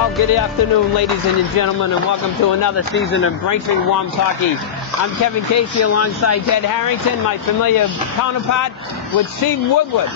Well, good afternoon, ladies and gentlemen, and welcome to another season of Braintree Worms Hockey. I'm Kevin Casey alongside Ted Harrington, my familiar counterpart with Steve Woodward.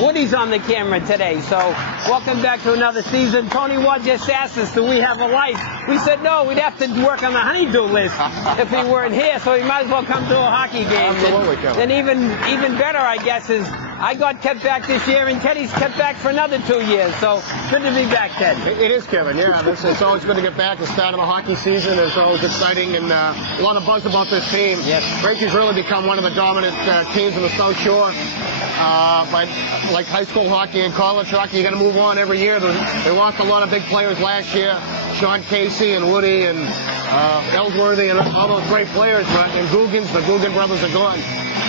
Woody's on the camera today, so welcome back to another season. Tony Watt just asked us, do we have a life? We said no, we'd have to work on the honey-do list if he weren't here, so he might as well come to a hockey game. Absolutely, Kevin. And even better, I guess, is I got kept back this year, and Teddy's kept back for another 2 years, so good to be back, Ted. It is, Kevin, yeah. It's always good to get back. The start of the hockey season is always exciting, and a lot of buzz about this team. Yes. Braintree's really become one of the dominant teams in the South Shore. Like high school hockey and college hockey, you got to move on every year. They lost a lot of big players last year, Sean Casey and Woody and Ellsworthy and all those great players, and Googans. The Googan brothers are gone.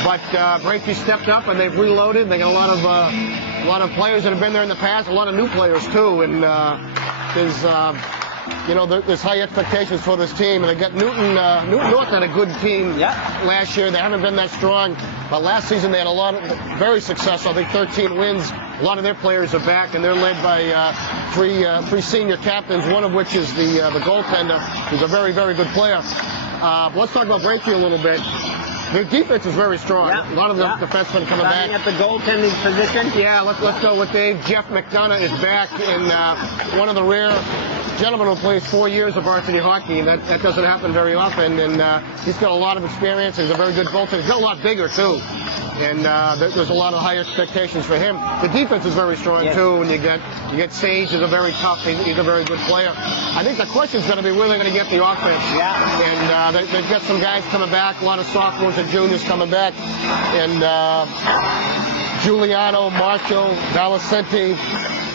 But Braintree stepped up and they've reloaded. They got a lot of players that have been there in the past, a lot of new players too, and there's high expectations for this team. And they got Newton North had a good team last year. They haven't been that strong, but last season they had a lot of very successful. I think 13 wins. A lot of their players are back, and they're led by three senior captains, one of which is the goaltender, who's a very, very good player. Let's talk about Braintree a little bit. Their defense is very strong. A lot of the defensemen coming back. At the goaltending position? Yeah, let's go with Dave. Jeff McDonough is back, and one of the rare gentlemen who plays 4 years of varsity hockey, and that doesn't happen very often. And he's got a lot of experience. He's a very good goaltender. He's got a lot bigger too, and there's a lot of high expectations for him. The defense is very strong too, and you get Sage, who's a very tough. He's a very good player. I think the question is going to be where they're going to get the offense. And they've got some guys coming back, a lot of sophomores and juniors coming back, and Giuliano, Marshall, Valicenti,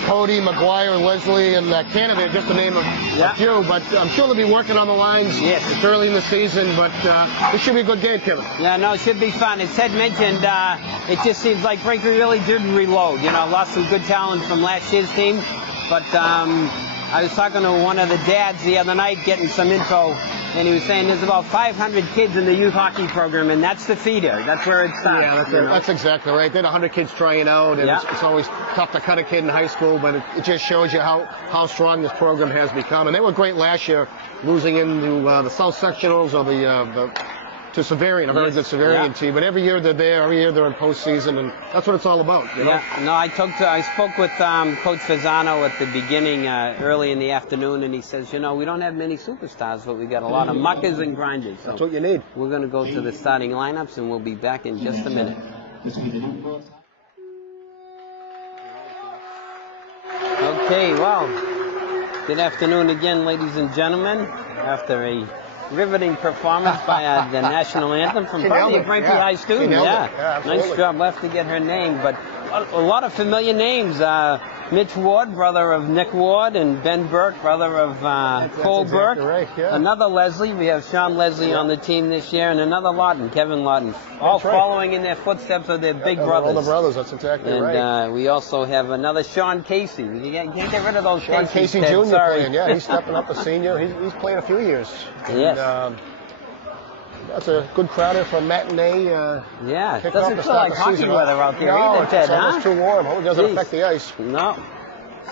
Cody, McGuire, Leslie, and Canada, just to name a few. But I'm sure they'll be working on the lines. Yes. It's early in the season, but this should be a good game, Kevin. Yeah, no, it should be fun. As Ted mentioned, it just seems like Braintree really did reload. You know, lost some good talent from last year's team, but I was talking to one of the dads the other night getting some info, and he was saying there's about 500 kids in the youth hockey program, and that's the feeder. That's where it starts. Yeah, that's exactly right. They had 100 kids trying out, and it's always tough to cut a kid in high school, but it just shows you how strong this program has become. And they were great last year, losing into the South Sectionals or to Severian, a very good Severian team. But every year they're there, every year they're in postseason, and that's what it's all about. You know? No, I spoke with Coach Fasano at the beginning, early in the afternoon, and he says, you know, we don't have many superstars, but we got a lot of muckers and grinders. So that's what you need. We're going to go to the starting lineups, and we'll be back in just a minute. Okay, well, good afternoon again, ladies and gentlemen. After a riveting performance by the national anthem from probably a Braintree High student. Nice job left to get her name, but a lot of familiar names. Mitch Ward, brother of Nick Ward, and Ben Burke, brother of Cole Burke. Right, another Leslie. We have Sean Leslie on the team this year, and another Lawton, Kevin Lawton, all following in their footsteps of their big brothers. All the brothers, that's exactly right. And we also have another Sean Casey. You can't get rid of those Sean Casey Jr. playing, he's stepping up a senior. He's playing a few years. Yes. And, that's a good crowd here for a matinee. It doesn't feel like hockey weather out here either, Ted, it's almost too warm. Hope it doesn't affect the ice. No.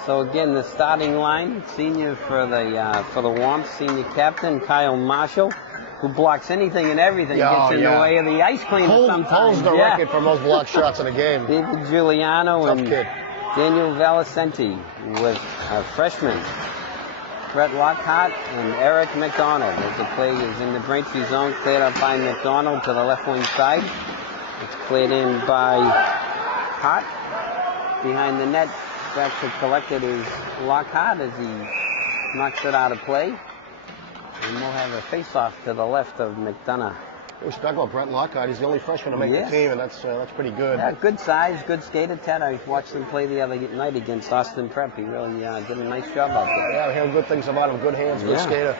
So again, the starting line, senior for the Worms, senior captain Kyle Marshall, who blocks anything and everything, gets in the way of the ice cleaner sometimes. Holds the record for most blocked shots in a game. David Giuliano and Daniel Valicenti with a freshman. Brett Lockhart and Eric McDonald as the play is in the Braintree zone, cleared up by McDonald to the left wing side. It's cleared in by Hart. Behind the net, back to collected is Lockhart as he knocks it out of play. And we'll have a face-off to the left of McDonough. We should talk about Brett Lockhart. He's the only freshman to make the team, and that's pretty good. Yeah, good size, good skater, Ted. I watched him play the other night against Austin Prep. He really did a nice job out there. Yeah, I heard good things about him. Good hands, good skater.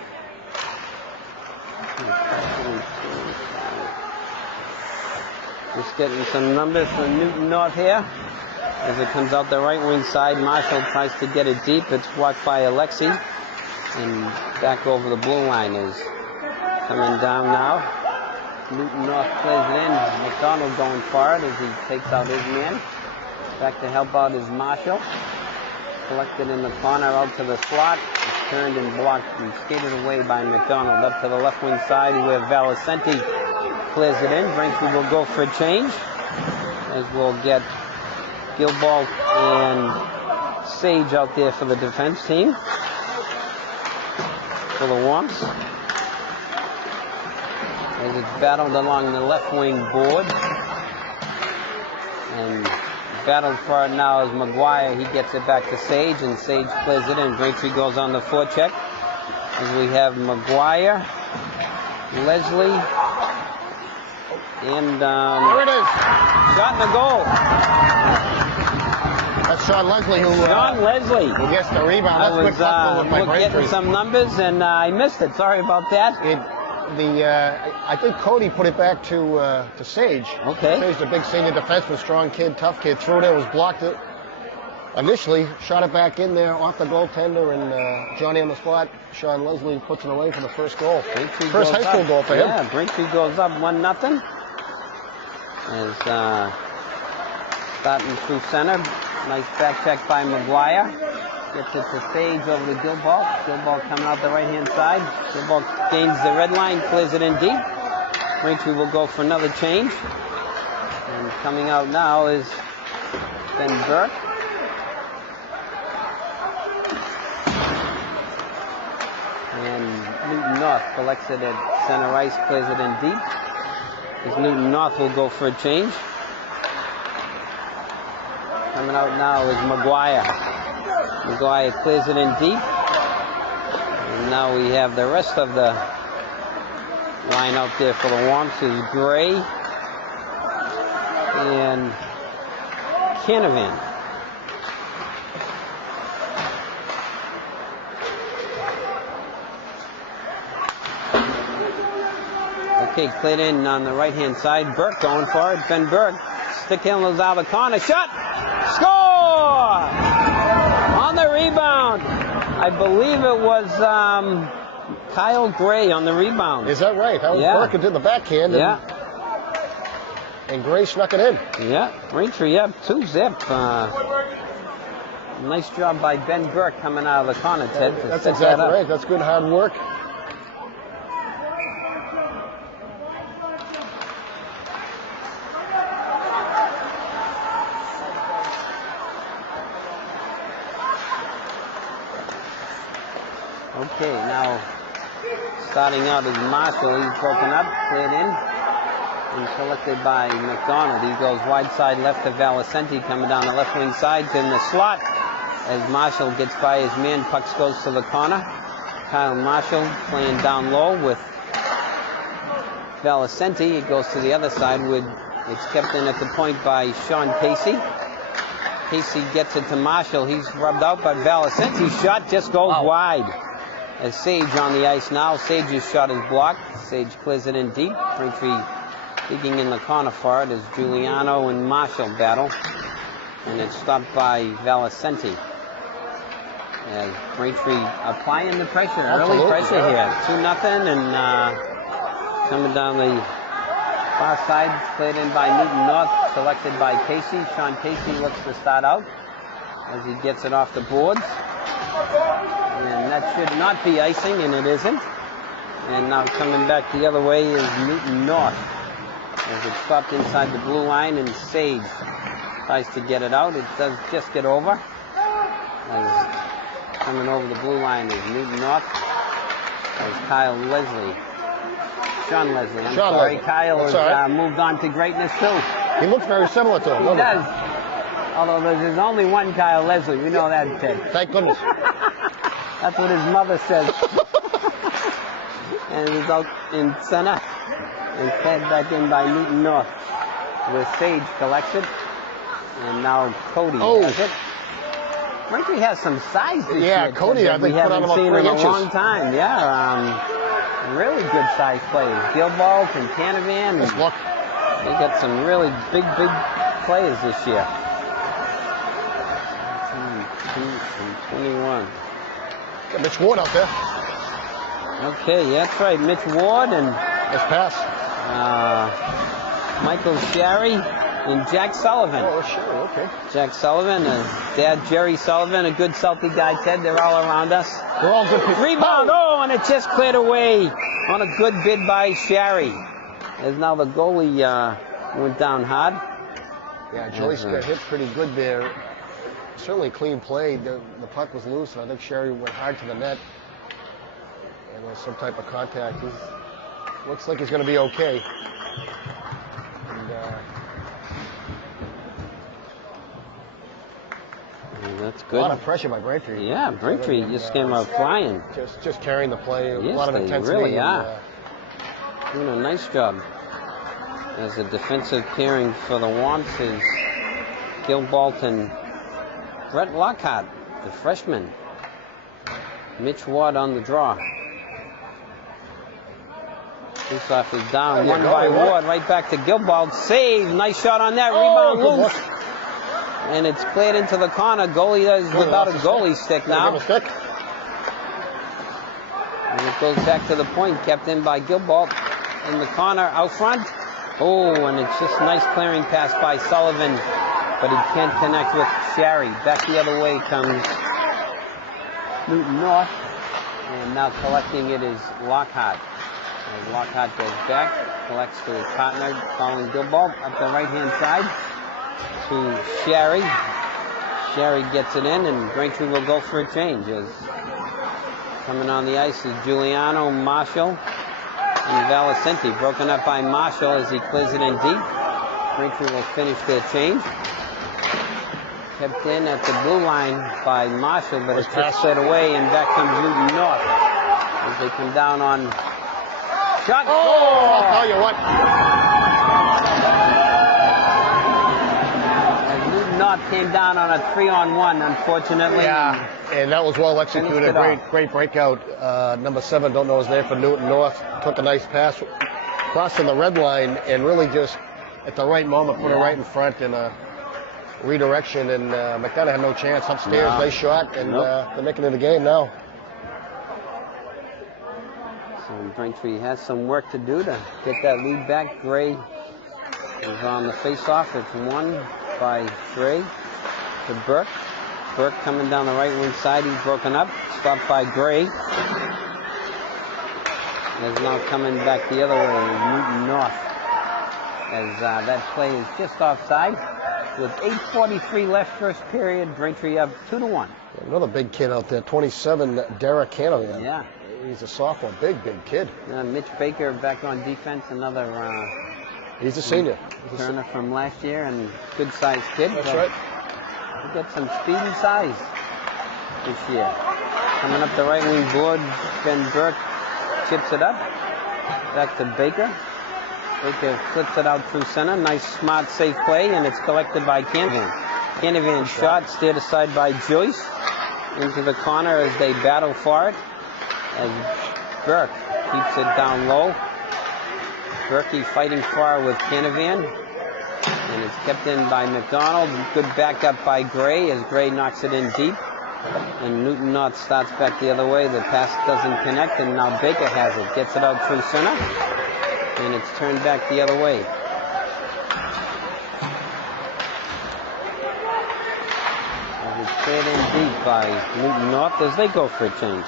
Just getting some numbers from Newton North here. As it comes out the right wing side, Marshall tries to get it deep. It's blocked by Alexi. And back over the blue line is coming down now. Newton North plays it in. McDonald going for it as he takes out his man. Back to help out is Marshall. Collected in the corner out to the slot. turned and blocked and skated away by McDonald up to the left wing side where Valicenti clears it in. Braintree will go for a change, as we'll get Gilbalt and Sage out there for the defense team for the Womps. As it's battled along the left wing board. And battled for it now is McGuire. He gets it back to Sage, and Sage clears it in. Braintree goes on the forecheck. As we have McGuire, Leslie, and here it is. Shot in the goal. That's Sean Leslie who gets the rebound. I was getting some numbers and I missed it. Sorry about that. I think Cody put it back to Sage. Okay. Sage's a big senior defenseman, strong kid, tough kid. Threw it in, was blocked it. Initially, shot it back in there off the goaltender, and Johnny on the spot. Sean Leslie puts it away for the first goal. First high school goal for him. Yeah, Braintree goes up 1-0. As starting through center. Nice back check by McGuire. Gets it to Sage over to Gilbalt. Gilbalt coming out the right-hand side. Gilbalt gains the red line, clears it in deep. Braintree will go for another change. And coming out now is Ben Burke. And Newton North collects it at center ice, clears it in deep. As Newton North will go for a change. Coming out now is McGuire. McGuire clears it in deep. And now we have the rest of the line out there for the Womps is Gray and Canavan. Okay, cleared in on the right-hand side. Burke going for it. Ben Burke. Stick handles out of the corner. Shot! Score! On the rebound. I believe it was Kyle Gray on the rebound. Is that right? That was Burke who did the backhand. And Gray snuck it in. Yeah, Braintree up 2-zip. Nice job by Ben Burke coming out of the corner, Ted. That's exactly right. That's good hard work. Okay, now starting out is Marshall. He's broken up, cleared in, and collected by McDonald. He goes wide side left to Valicenti, coming down the left wing side to in the slot. As Marshall gets by his man, pucks goes to the corner. Kyle Marshall playing down low with Valicenti. It goes to the other side with it's kept in at the point by Sean Casey. Casey gets it to Marshall. He's rubbed out, but Valicenti's shot just goes wide. As Sage on the ice now. Sage's shot is blocked. Sage clears it in deep. Braintree digging in the corner for it as Giuliano and Marshall battle. And it's stopped by Valicenti. As Braintree applying the pressure, early pressure here. 2-0 and coming down the far side. Cleared in by Newton North. Selected by Casey. Sean Casey looks to start out as he gets it off the boards. And that should not be icing, and it isn't. And now coming back the other way is Newton North. As it's stopped inside the blue line, and Sage tries to get it out. It does just get over. As coming over the blue line is Newton North. As Kyle Leslie. Sean Leslie, I'm sorry. Kyle has moved on to greatness, too. He looks very similar to him. He does. Although there's only one Kyle Leslie. We know that, Ted. Thank goodness. That's what his mother says. And he's out in center. And fed back in by Newton North. Where Sage collects it. And now Cody has it. Braintree has some size this year. Yeah, Cody, I think, we haven't seen in a long time. Yeah, really good size players. Gilbalt and Canavan. They got some really big players this year. 21. Got Mitch Ward out there. Okay, yeah, that's right. Mitch Ward and nice pass. Michael Sherry and Jack Sullivan. Oh, sure, okay. Jack Sullivan, Dad Jerry Sullivan, a good Celtic guy, Ted. They're all around us. They're all good people. Rebound, oh, and it just cleared away on a good bid by Sherry. As now the goalie went down hard. Yeah, Joyce got hit pretty good there. Certainly clean play. The puck was loose, and I think Sherry went hard to the net. And there was some type of contact. Looks like he's going to be okay. And, that's good. A lot of pressure by Braintree. Yeah, Braintree just came out flying. Just carrying the play. Yes, a lot of intensity. They really are. Doing a nice job. As a defensive pairing for the Wants is Gil Bolton, Brett Lockhart, the freshman. Mitch Ward on the draw. Faceoff is down, won by Ward, right back to Gilbald. Save, nice shot on that, rebound loose. And it's cleared into the corner. Goalie is without a goalie stick now. And it goes back to the point, kept in by Gilbald. In the corner, out front. Oh, and it's just a nice clearing pass by Sullivan, but he can't connect with Sherry. Back the other way comes Newton North, and now collecting it is Lockhart. As Lockhart goes back, collects to his partner, Colin Gilbald, up the right-hand side to Sherry. Sherry gets it in, and Braintree will go for a change. As coming on the ice is Giuliano, Marshall, and Valicenti, broken up by Marshall as he clears it in deep. Braintree will finish their change. Kept in at the blue line by Marshall, but it's just cleared away, and back comes Newton North as they come down on shot. Oh, I'll tell you what. As Newton North came down on a 3-on-1, unfortunately. Yeah, and that was well executed. Great breakout. Number 7, don't know his name, for Newton North. Took a nice pass, crossing the red line, and really just at the right moment put it right in front in a redirection. And McDonough had no chance. Upstairs, they shot, and they're making it a game now. So Braintree has some work to do to get that lead back. Gray is on the face-off. It's won by Gray to Burke. Burke coming down the right wing side. He's broken up. Stopped by Gray. Is now coming back the other way, Newton North. As that play is just offside. With 8:43 left first period, Braintree up 2-1. Another big kid out there, 27, Derek Canavan. Yeah. He's a sophomore, big kid. Mitch Baker back on defense, another he's a senior. Turner from last year, and good-sized kid. That's right. He got some speed and size this year. Coming up the right wing board, Ben Burke chips it up. Back to Baker. Baker flips it out through center. Nice, smart, safe play, and it's collected by Canavan. Canavan's shot steered aside by Joyce into the corner as they battle for it. As Burke keeps it down low. Berkey fighting far with Canavan. And it's kept in by McDonald. Good backup by Gray as Gray knocks it in deep. And Newton North starts back the other way. The pass doesn't connect, and now Baker has it. Gets it out through center. And it's turned back the other way. And it's cleared in deep by Newton North as they go for a change.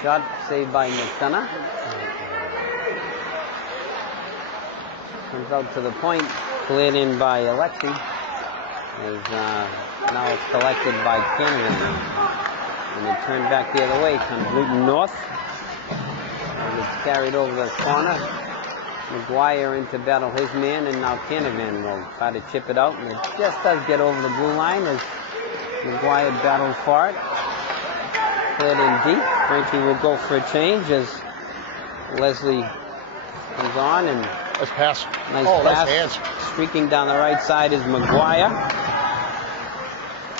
Shot saved by McDonough. Comes out to the point, cleared in by Alexi. Now it's collected by Canavan. And it turned back the other way. Comes Newton North. And it's carried over the corner. McGuire in to battle his man, and now Canavan will try to chip it out. And it just does get over the blue line as McGuire battles for it. Cleared in deep. Braintree will go for a change as Leslie comes on, and nice pass. Nice pass. Nice hands. Streaking down the right side is McGuire.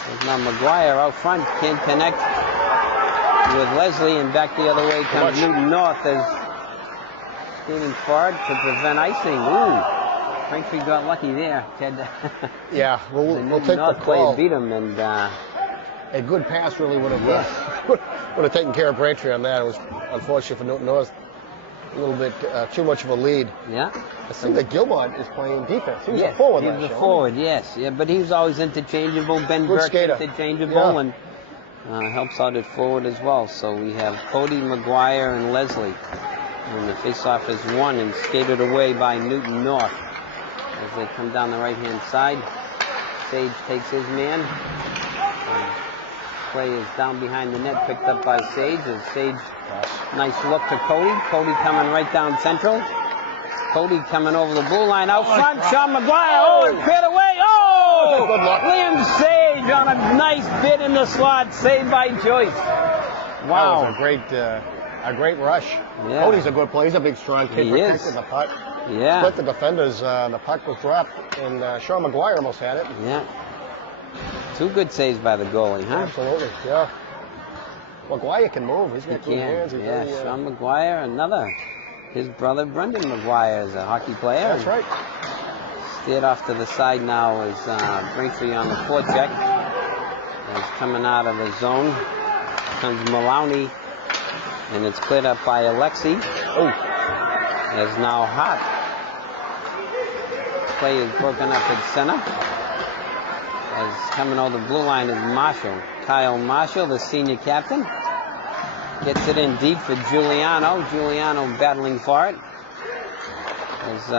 There's now McGuire out front, can't connect with Leslie, and back the other way comes Newton North as skating forward to prevent icing. Ooh, Braintree got lucky there, Ted. Yeah, we'll take North the call. Play beat him, and a good pass really would have would have taken care of Braintree on that. It was unfortunate for Newton North. A little bit too much of a lead. Yeah. I think that Gilmont is playing defense. He was yes, a forward he last was year. a forward, yes. Yeah, but he was always interchangeable. Ben Good Burke skater. interchangeable, Yeah. and helps out at forward as well. So we have Cody, McGuire, and Leslie. And the faceoff is won and skated away by Newton North. As they come down the right-hand side, Sage takes his man. And play is down behind the net, picked up by Sage. As Sage, nice look to Cody. Cody coming right down central. Cody coming over the blue line out front. Sean McGuire, it cleared away. Oh! Good luck. Liam Sage on a nice bit in the slot, saved by Joyce. Wow. That was a great rush. Yeah. Cody's a good player. He's a big, strong kid. He Protected is. the puck. Yeah. Split the defenders. The puck was dropped, and Sean McGuire almost had it. Yeah. Two good saves by the goalie, huh? Absolutely, yeah. McGuire can move. He's got good hands. He's Yeah, very, Sean McGuire, another. His brother Brendan McGuire is a hockey player. That's right. Steered off to the side now is Braintree on the forecheck. He's coming out of the zone. Comes Maloney, and it's cleared up by Alexi. Oh. Is now hot. Play is broken up at center. As coming over the blue line is Marshall. Kyle Marshall, the senior captain. Gets it in deep for Giuliano. Giuliano battling for it. As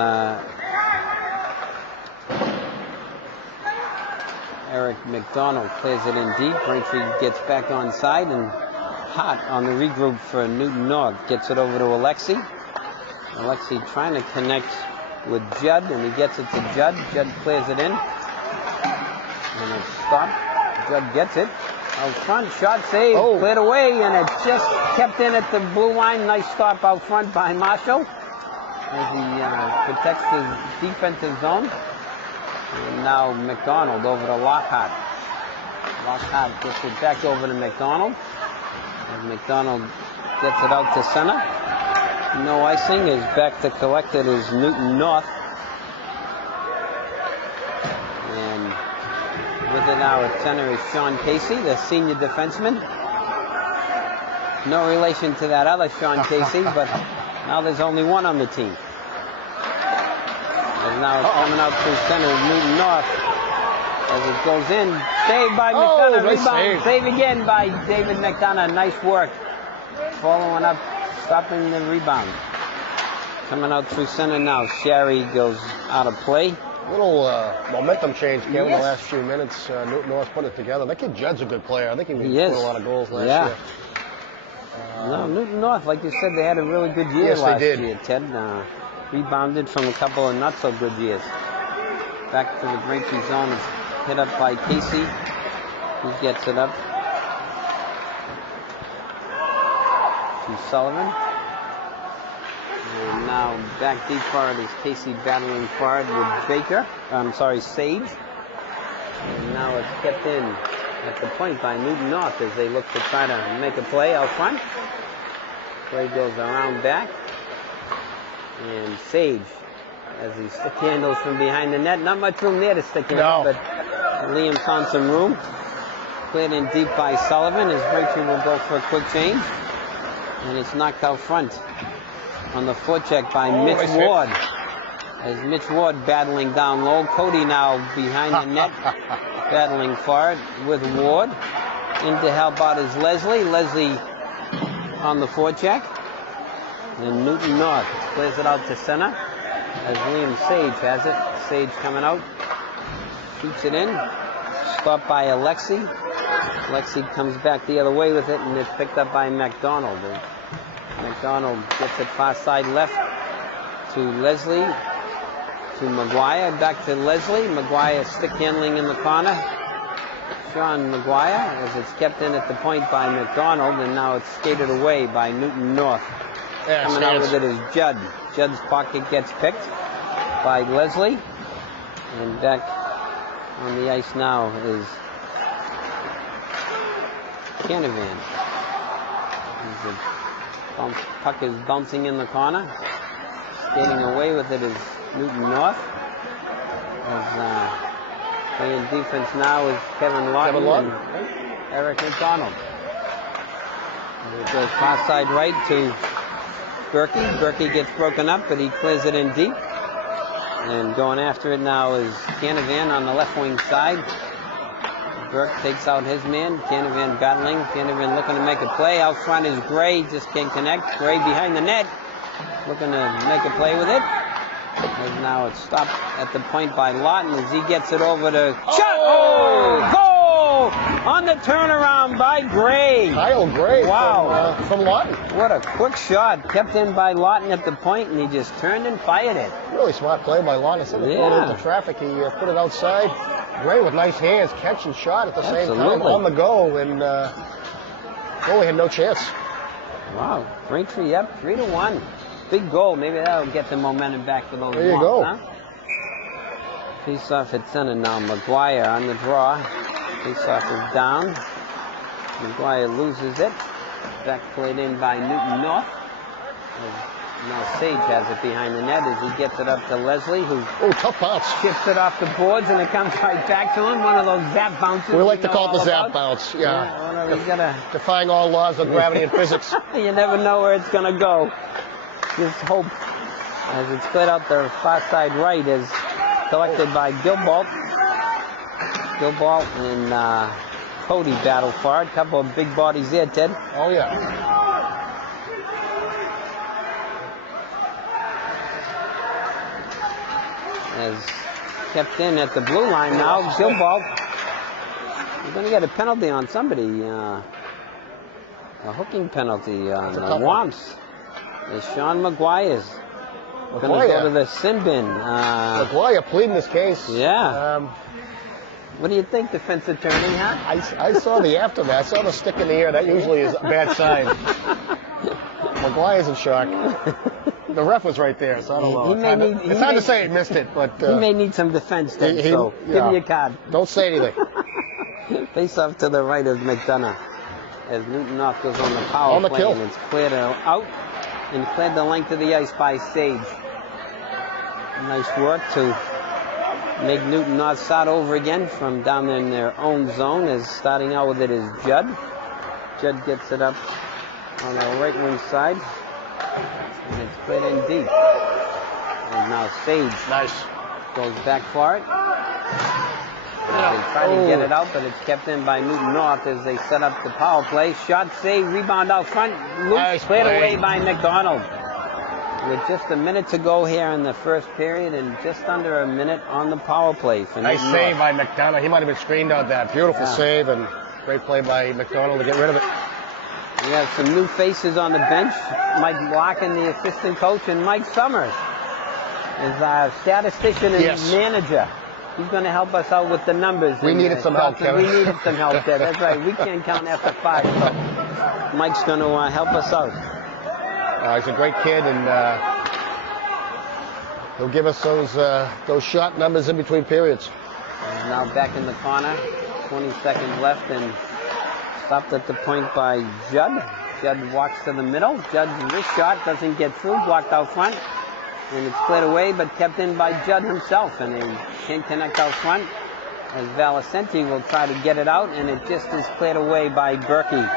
Eric McDonald clears it in deep. Braintree gets back on side, and Hot on the regroup for Newton North. Gets it over to Alexi. Alexi trying to connect with Judd, and he gets it to Judd. Judd clears it in. And it's stopped. Judd gets it. Out front, shot save, cleared away, and it just kept in at the blue line. Nice stop out front by Marshall as he protects his defensive zone. And now McDonald over to Lockhart. Lockhart gets it back over to McDonald. As McDonald gets it out to center. No icing. Is back to collect it is Newton North. And with it now at center is Sean Casey, the senior defenseman. No relation to that other Sean Casey, but now there's only one on the team. And now it's coming out through center is Newton North. As it goes in, saved by McDonough, rebound, save again by David McDonough. Nice work. Following up, stopping the rebound. Coming out through center now. Sherry goes out of play. Little momentum change came in the last few minutes. Newton North put it together. That kid Judd's a good player. I think he scored a lot of goals last year. No, Newton North, like you said, they had a really good year last year, Ted. Rebounded from a couple of not so good years. Back to the Braintree zone. It's hit up by Casey. He gets it up to Sullivan. And now back deep for it is Casey battling for it with Baker. Sage. And now it's kept in at the point by Newton North as they look to try to make a play out front. Play goes around back. And Sage, as he stick handles from behind the net. Not much room there to stick handle, but Liam found some room. Cleared in deep by Sullivan as Braintree will go for a quick change. And it's knocked out front on the forecheck by Mitch Ward. As Mitch Ward battling down low. Cody now behind the net, battling for it with Ward. In to help out is Leslie. Leslie on the forecheck. And Newton North clears it out to center as Liam Sage has it. Sage coming out. Shoots it in. Stopped by Alexi. Alexi comes back the other way with it, and it's picked up by McDonald. And McDonald gets it far side left to Leslie, to McGuire, back to Leslie. McGuire stick handling in the corner. Sean McGuire, as it's kept in at the point by McDonald, and now it's skated away by Newton North. Coming out with it is Judd. Judd's pocket gets picked by Leslie. And back on the ice now is Canavan. The puck is bouncing in the corner. Skating away with it is Newton North. As playing defense now is Kevin Lawton and Eric McDonald. It goes far side right to Berkey. Berkey gets broken up, but he clears it in deep. And going after it now is Canavan on the left wing side. Burke takes out his man. Canavan battling. Canavan looking to make a play. Out front is Gray. Just can't connect. Gray behind the net. Looking to make a play with it. And now it's stopped at the point by Lawton as he gets it over to shot. Oh! Goal! On the turnaround by Gray. Kyle Gray. Wow. From Lawton. What a quick shot. Kept in by Lawton at the point, and he just turned and fired it. Really smart play by Lawton. Instead of throwing it into traffic, he put it outside. Gray with nice hands, catch and shot at the same time on the go, and goalie had no chance. Wow. Braintree up 3-1. Big goal. Maybe that'll get the momentum back for those. There you go. Huh? Face off at center now. McGuire on the draw. Face off is down. McGuire loses it. Back played in by Newton North. Now Sage has it behind the net as he gets it up to Leslie, who tough bounce. Chips it off the boards, and it comes right back to him. One of those zap bounces. We like to call it the zap bounce. Yeah. Defying all laws of gravity and physics. You never know where it's going to go. Just hope. As it's cleared out the far side right is collected by Gilbalt. Gilbalt and Cody battle for it. Couple of big bodies there, Ted. Oh, yeah. As kept in at the blue line now, Gilbalt. We're going to get a penalty on somebody. A hooking penalty on Wamps. It's Sean McGuire's. Going to go to the sin bin. McGuire pleading this case. Yeah. What do you think, defense attorney, huh? I saw the aftermath. I saw the stick in the air. That usually is a bad sign. McGuire's in shock. The ref was right there, so I don't know. It's hard to say he missed it, but... he may need some defense, then, so give me a card. Don't say anything. Face off to the right of McDonough as Newton North goes on the power play. Kill. And it's cleared out and cleared the length of the ice by Sage. Nice work to make Newton North start over again from down in their own zone. As starting out with it is Judd. Judd gets it up on the right wing side. And it's cleared in deep. And now Sage goes back for it. They try to get it out, but it's kept in by Newton North as they set up the power play. Shot, save, rebound out front. Loose, cleared away by McDonald. With just a minute to go here in the first period and just under a minute on the power play. Nice save by McDonald. He might have been screened out that. Beautiful save and great play by McDonald to get rid of it. We have some new faces on the bench. Mike Larkin, the assistant coach, and Mike Summers is our statistician and manager. He's going to help us out with the numbers. We needed some help, Kevin. We needed some help there. That's right. We can't count after 5. So Mike's going to help us out. He's a great kid, and he'll give us those shot numbers in between periods. He's now back in the corner. 20 seconds left, and stopped at the point by Judd. Judd walks to the middle. Judd's wrist shot doesn't get through, blocked out front. And it's cleared away, but kept in by Judd himself. And they can't connect out front as Valicenti will try to get it out, and it just is cleared away by Berkey.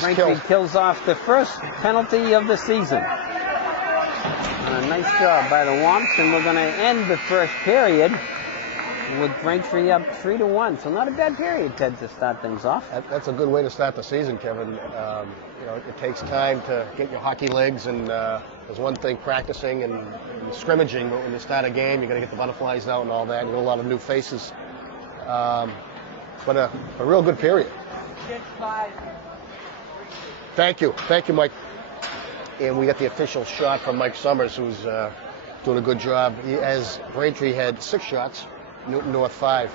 Braintree kills off the first penalty of the season. And a nice job by the Womps, and we're going to end the first period with Braintree up 3-1. So not a bad period, Ted, to start things off. That's a good way to start the season, Kevin. It takes time to get your hockey legs, and there's one thing practicing and scrimmaging, but when you start a game, you got to get the butterflies out and all that. You got a lot of new faces. But a real good period. Thank you, Mike. And we got the official shot from Mike Summers, who's doing a good job. As Braintree had 6 shots, Newton North 5.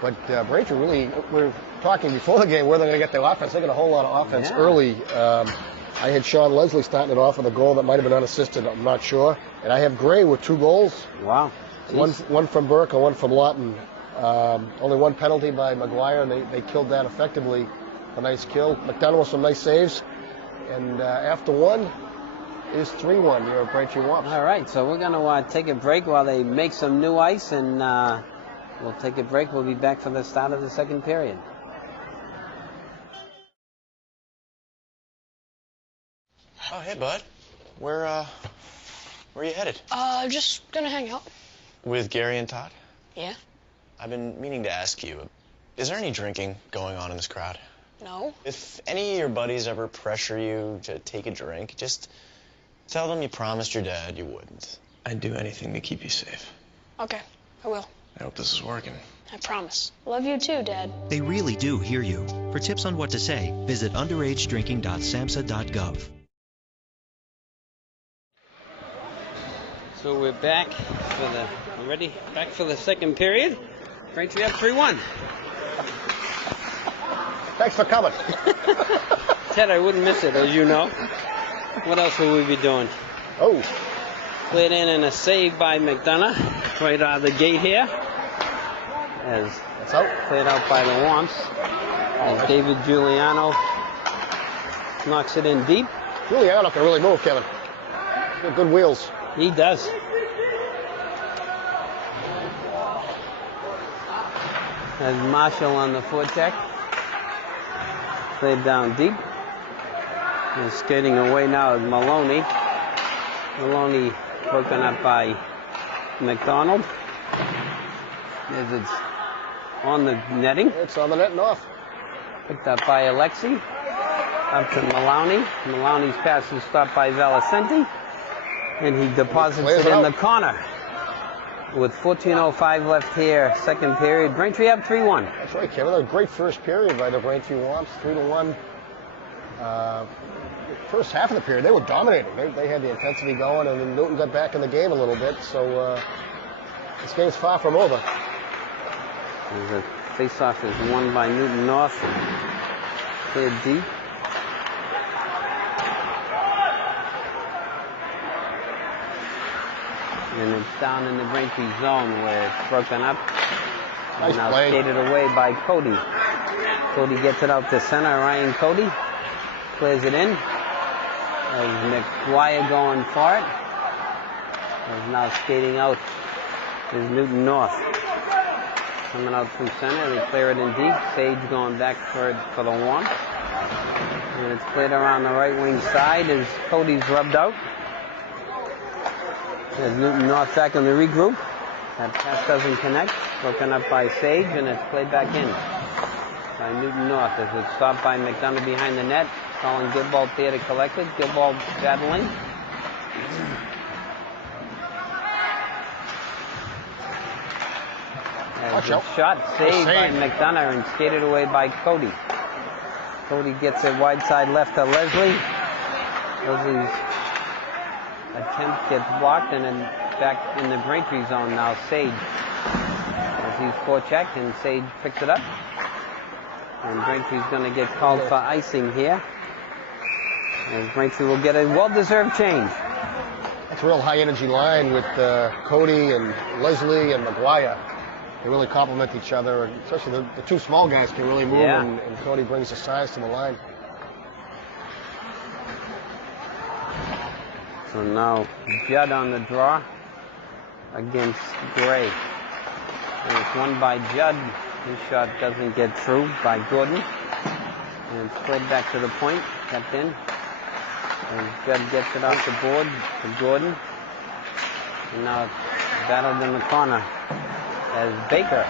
But Braintree really, we were talking before the game where they're going to get their offense. They got a whole lot of offense early. I had Sean Leslie starting it off with a goal that might have been unassisted. I'm not sure. And I have Gray with 2 goals. Wow. One from Burke and one from Lawton. Only 1 penalty by McGuire, and they killed that effectively. A nice kill. McDonald with some nice saves. And after 1 is 3-1. You're a Braintree Womps. All right, so we're going to take a break while they make some new ice, and we'll take a break. We'll be back for the start of the second period. Oh, hey, bud. Where are you headed? Just gonna hang out. With Gary and Todd? Yeah? I've been meaning to ask you, is there any drinking going on in this crowd? No? If any of your buddies ever pressure you to take a drink, just tell them you promised your dad you wouldn't. I'd do anything to keep you safe. Okay, I will. I hope this is working. I promise. Love you too, Dad. They really do hear you. For tips on what to say, visit underagedrinking.samhsa.gov. So we're back for the second period. Braintree up 3-1. Thanks for coming. Ted, I wouldn't miss it, as you know. What else will we be doing? Oh. Played in and a save by McDonough right out of the gate here. As That's out. played out by the Wamps. As David Giuliano knocks it in deep. Giuliano can really move, Kevin. He's got good wheels. He does. As Marshall on the forecheck. Played down deep. And skating away now is Maloney. Maloney broken up by McDonald. As it's on the netting. It's on the net and off. Picked up by Alexi. Up to Maloney. Maloney's pass is stopped by Valicenti. And he deposits it in the corner. With 14:05 left here, second period. Braintree up 3-1. That's right, Kevin. A great first period by the Braintree Wamps, 3-1. First half of the period, they were dominating. They had the intensity going, and then Newton got back in the game a little bit. So this game's far from over. The face-off is won by Newton North. Cleared deep. And it's down in the Braintree zone where it's broken up. Nice now play. skated away by Cody. Cody gets it out to center. Ryan Cody clears it in. As McGuire going for it. As now skating out is Newton North. Coming out through center. They clear it in deep. Sage going back for it for the Wamp. And it's played around the right wing side as Cody's rubbed out. There's Newton North back in the regroup. That pass doesn't connect. Broken up by Sage, and it's played back in by Newton North as it's stopped by McDonough behind the net. Calling Gilbald there to collect it. Gilbald battling. As a shot saved by McDonough and skated away by Cody. Cody gets it wide side left to Leslie. Leslie's attempt gets blocked, and then back in the Braintree zone now, Sage. As he's forechecked, and Sage picks it up. And Braintree's going to get called for icing here. And Braintree will get a well-deserved change. That's a real high-energy line with Cody and Leslie and McGuire. They really complement each other, and especially the two small guys can really move, and Cody brings the size to the line. So now Judd on the draw against Gray. And it's won by Judd. His shot doesn't get through by Gordon. And it's played back to the point, kept in. And Judd gets it off the board to Gordon. And now it's battled in the corner as Baker.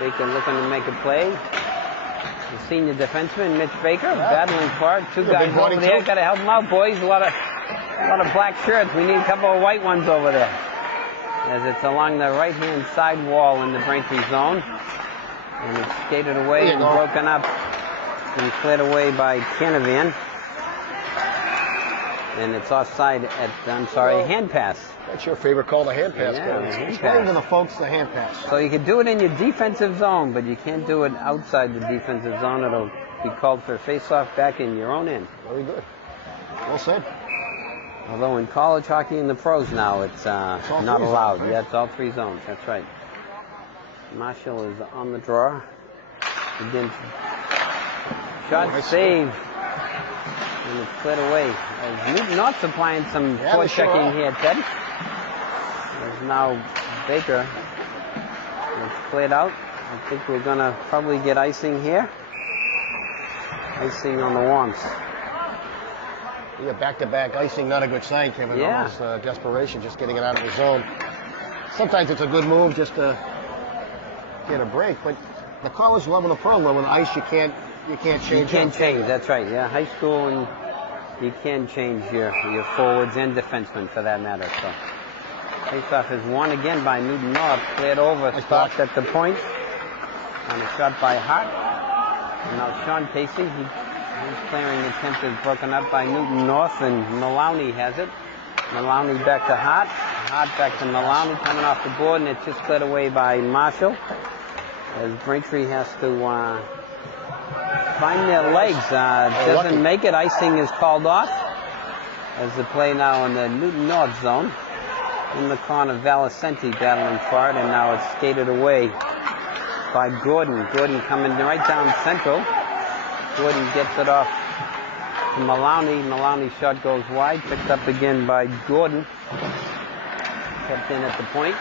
Baker looking to make a play. The senior defenseman, Mitch Baker, battling for it. Two guys over there. Got to help them out, boys. A lot of black shirts. We need a couple of white ones over there. As it's along the right-hand side wall in the Braintree zone. And it's skated away and broken up and cleared away by Canavan. And it's offside at, hand pass. That's your favorite call, the hand pass. Yeah, Explain to the folks the hand pass. So you can do it in your defensive zone, but you can't do it outside the defensive zone. It'll be called for face-off back in your own end. Very good. Well said. Although in college hockey and the pros now, it's not allowed. Yeah, it's all three zones. That's right. Marshall is on the draw. Against shot save. And it's cleared away. As Newton North's applying some forechecking here, Ted. There's now Baker. It's cleared out. I think we're going to probably get icing here. Icing on the Wamps. Yeah, back-to-back icing, not a good sign, Kevin. Yeah. Almost desperation, just getting it out of the zone. Sometimes it's a good move just to get a break, but the college level of pro level, with ice, you can't change. You can't it. change, that's right. Yeah, high school, and you can change your forwards and defensemen for that matter. So, face-off is won again by Newton North. Cleared over, Nice stopped block. at the point. And a shot by Hart. And now Sean Casey, his clearing attempt is broken up by Newton North, and Maloney has it. Maloney back to Hart. Hart back to Maloney, coming off the board, and it's just cleared away by Marshall. As Braintree has to find their legs. Doesn't make it. Icing is called off. As the play now in the Newton North zone. In the corner, Valicenti battling for it, and now it's skated away by Gordon. Gordon coming right down central. Gordon gets it off to Maloney. Maloney's shot goes wide. Picked up again by Gordon. Kept in at the point.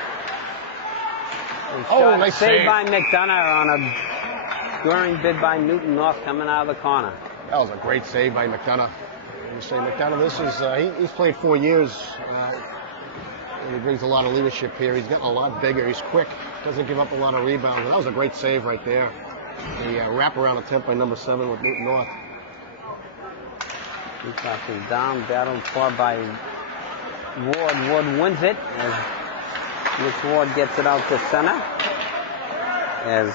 And shot nice saved save. by McDonough on a scoring bid by Newton North coming out of the corner. That was a great save by McDonough. You say McDonough, this is he's played 4 years. And he brings a lot of leadership here. He's gotten a lot bigger. He's quick. Doesn't give up a lot of rebounds. That was a great save right there. The wraparound attempt by number 7 with Newton North. Faceoff is down, battled for by Ward. Ward wins it as Mitch Ward gets it out to center. As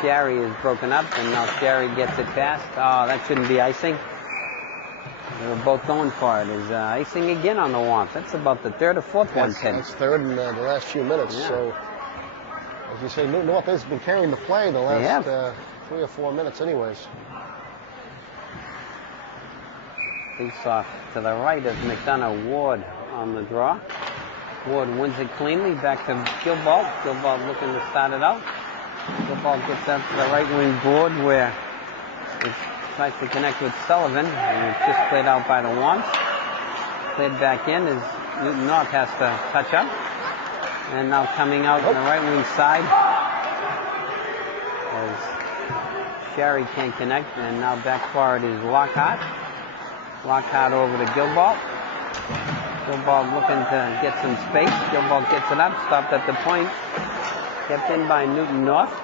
Sherry is broken up, and now Sherry gets it past. Oh, that shouldn't be icing. They were both going for it. Is icing again on the Wamps. That's about the third or fourth one. That's third in the last few minutes. Yeah. So, as you say, Newton North has been carrying the play the last 3 or 4 minutes anyways. Face-off to the right of McDonough. Ward on the draw. Ward wins it cleanly. Back to Gilbalt. Gilbalt looking to start it out. Gilbalt gets up to the right wing board where it tries to connect with Sullivan, and it's just played out by the Wamps. Played back in as Newton North has to touch up. And now coming out on the right wing side as Sherry can't connect, and now back forward is Lockhart. Lockhart over to Gilbalt. Gilbalt looking to get some space. Gilbalt gets it up, stopped at the point. Kept in by Newton North.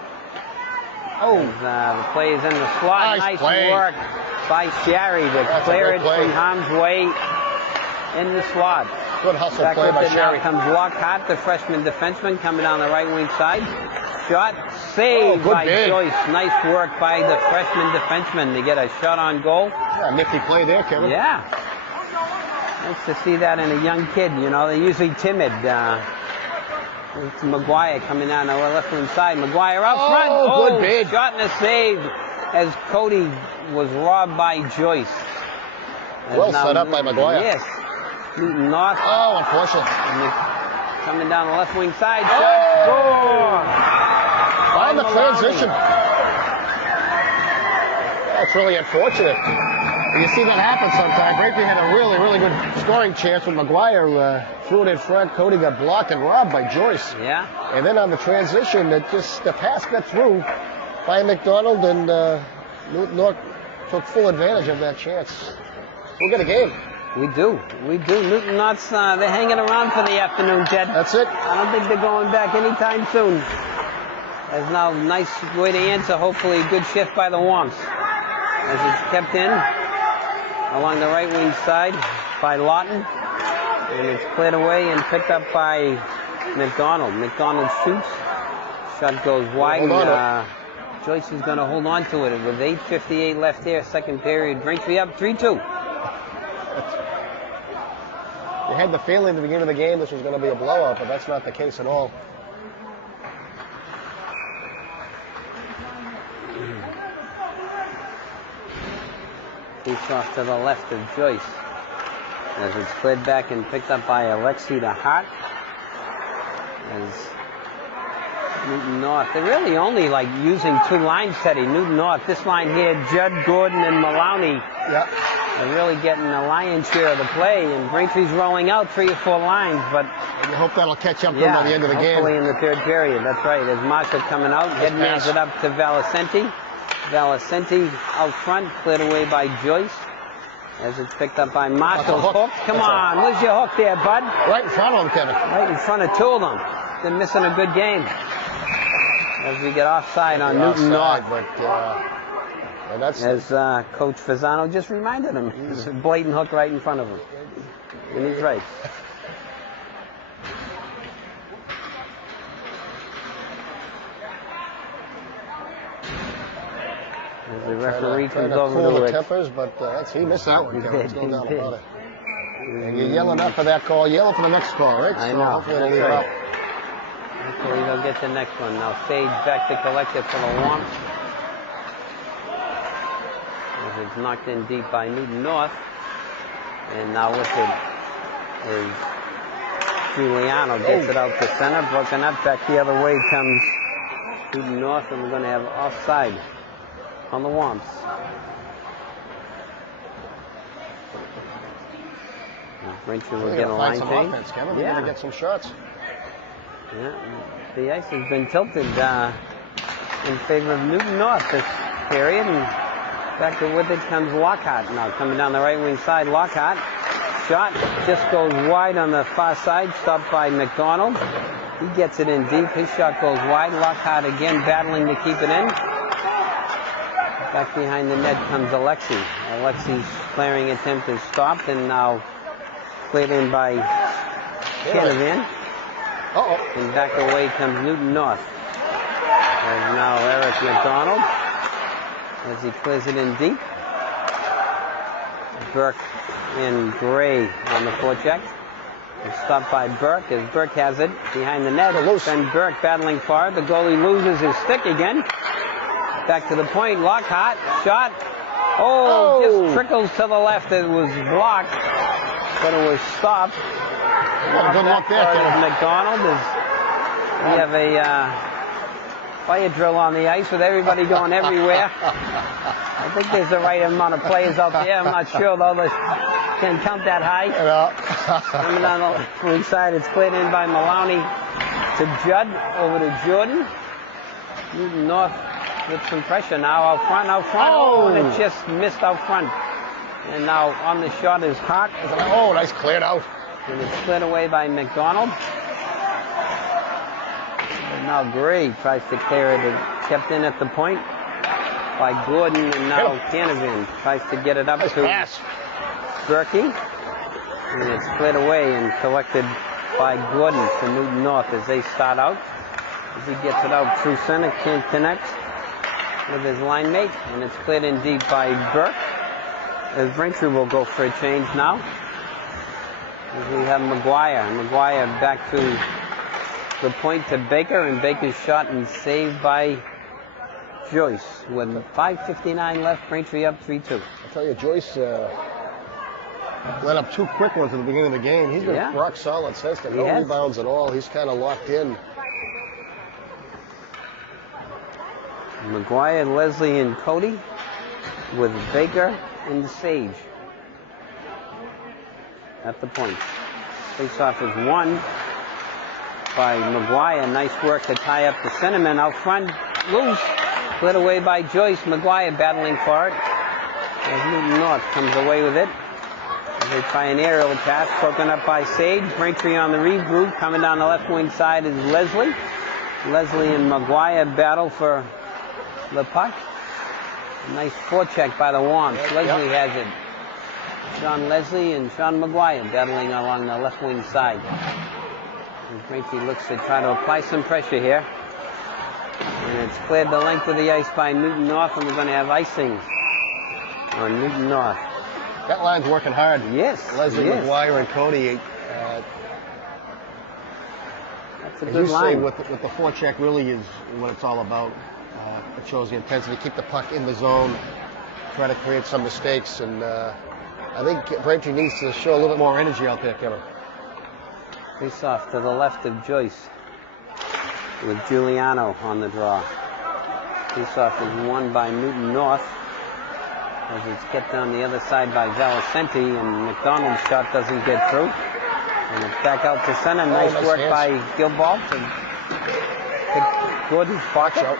The play is in the slot. Nice work by Sherry to clear it from harm's way in the slot. Good hustle Back play with by it Sherry. now comes Lockhart, the freshman defenseman, coming down the right wing side. Shot saved by Joyce. Nice work by the freshman defenseman to get a shot on goal. Yeah, nifty play there, Kevin. Yeah. Nice to see that in a young kid. You know, they're usually timid. It's McGuire coming down the left wing side. McGuire out front. Good bid. Shot and a save as Cody was robbed by Joyce. Well set up by McGuire. Yes. Newton North. Oh, unfortunate. Coming down the left wing side. Shot. Score. On the transition. That's really unfortunate. You see that happen sometimes. Braintree had a really, really good scoring chance with McGuire. Threw it in front. Cody got blocked and robbed by Joyce. Yeah. And then on the transition, the pass got through by McDonald, and Newton North took full advantage of that chance. We'll get a game. We do. Newton North's, they're hanging around for the afternoon, Ted. That's it. I don't think they're going back anytime soon. There's now a nice way to answer, hopefully a good shift by the Wamps. As it's kept in along the right wing side by Lawton. And it's cleared away and picked up by McDonald. McDonald shoots. Shot goes wide. Joyce is going to hold on to it with 8:58 left here, second period. Braintree up 3-2. You had the feeling at the beginning of the game this was going to be a blowout, but that's not the case at all. Face off to the left of Joyce. As it's cleared back and picked up by Alexi to Hart. As Newton North, they're really only like using two lines, Teddy. Newton North, this line here, Judd, Gordon, and Maloney. Yep. They're really getting the lion's share of the play, and Braintree's rolling out 3 or 4 lines, but And you hope that'll catch up to them by the end of the game. hopefully in the third period. That's right. As Marshall coming out, headmans it up to Valicenti. Valicenti out front, cleared away by Joyce. As it's picked up by Marshall. Hook. Hook. Come on. Where's your hook there, bud? Right in front of him, Kevin. Right in front of two of them. They're missing a good game. As we get offside on Newton North. But and that's As Coach Fasano just reminded him. It's a blatant hook right in front of him. And he's right. As the referee comes over cool to the it. tempers, but he missed that one, Kevin. There's no doubt did. about it. And you're yelling up for that call. Yell for the next call, right? I So know. hopefully it'll That's leave right. up. Hopefully they'll get the next one. Now Sage back to collect it for the Womps. As it's knocked in deep by Newton North. And now with it is Giuliano gets it out to center. Broken up. Back the other way comes Newton North, and we're going to have offside on the Womps. Braintree will We're get a going to line find some change. offense, Kevin. We're going to get some shots. Yeah, the ice has been tilted in favor of Newton North this period, and back to with it comes Lockhart. Now coming down the right wing side, Lockhart. Shot just goes wide on the far side, stopped by McDonald. He gets it in deep. His shot goes wide. Lockhart again battling to keep it in. Back behind the net comes Alexi. Alexi's clearing attempt is stopped, and now played in by Canavan. And back away comes Newton North. And now Eric McDonald as he clears it in deep. Burke and Gray on the forecheck. It's stopped by Burke as Burke has it behind the net. And Burke battling for it. The goalie loses his stick again. Back to the point. Lockhart. Shot. Oh, just trickles to the left. It was blocked, but it was stopped. Good luck there, Kevin. McDonald. We have a fire drill on the ice with everybody going everywhere. I think there's the right amount of players out there. I'm not sure, though. They can count that high. Coming down the left wing side, it's cleared in by Maloney to Judd, over to Jordan. Newton North with some pressure now out front. Oh, and it just missed out front. And now on the shot is Hawk. Oh, nice cleared out. And it's cleared away by McDonald. And now Gray tries to clear it. It kept in at the point by Gordon, and now Canavan tries to get it up to Berkey. And it's cleared away and collected by Gordon to Newton North as they start out. As he gets it out through center, can't connect with his line mate, and it's cleared in deep by Burke. As Braintree will go for a change now. As we have McGuire. McGuire back to the point to Baker, and Baker's shot and saved by Joyce. With 5:59 left, Braintree up 3-2. I tell you, Joyce let up two quick ones at the beginning of the game. He's been rock solid since then. No rebounds at all. He's kind of locked in. McGuire, Leslie, and Cody with Baker and Sage at the point. Face-off is won by McGuire. Nice work to tie up the centerman out front. Loose. Split away by Joyce. McGuire battling for it. As Newton North comes away with it. They try an aerial attack. Broken up by Sage. Braintree on the regroup. Coming down the left wing side is Leslie. Leslie and McGuire battle for the puck. Nice forecheck by the Womps. Leslie has it. Sean Leslie and Sean McGuire battling along the left wing side. And Braintree looks to try to apply some pressure here. And it's cleared the length of the ice by Newton North, and we're going to have icing on Newton North. That line's working hard. Yes. Leslie, McGuire, and Cody. That's a good line. As you say, with the forecheck really is what it's all about. It shows the intensity, keep the puck in the zone, try to create some mistakes, and I think Braintree needs to show a little bit more energy out there, Kevin. Face off to the left of Joyce with Giuliano on the draw. Face off is won by Newton North as it's kept on the other side by Valicenti, and McDonald's shot doesn't get through. And it's back out to center. Nice work by Gilbalt to pick Gordon's box out.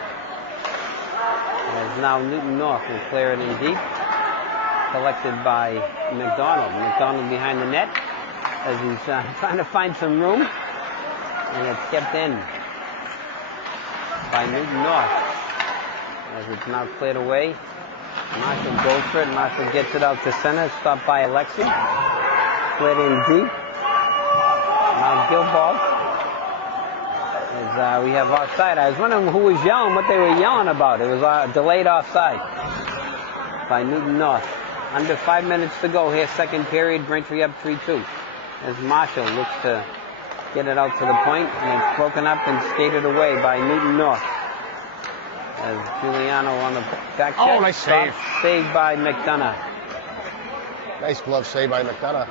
As now Newton North will clear it in deep. collected by McDonald. McDonald behind the net as he's trying to find some room, and it's kept in by Newton North as it's now cleared away. Marshall goes for it. Marshall gets it out to center, stopped by Alexi, cleared in deep. Now Gilbalt. As we have offside. I was wondering who was yelling, what they were yelling about. It was delayed offside by Newton North. Under 5 minutes to go here, second period. Braintree up 3-2. As Marshall looks to get it out to the point, and it's broken up and skated away by Newton North. As Giuliano on the back check. Oh, nice save. Saved by McDonough. Nice glove save by McDonough.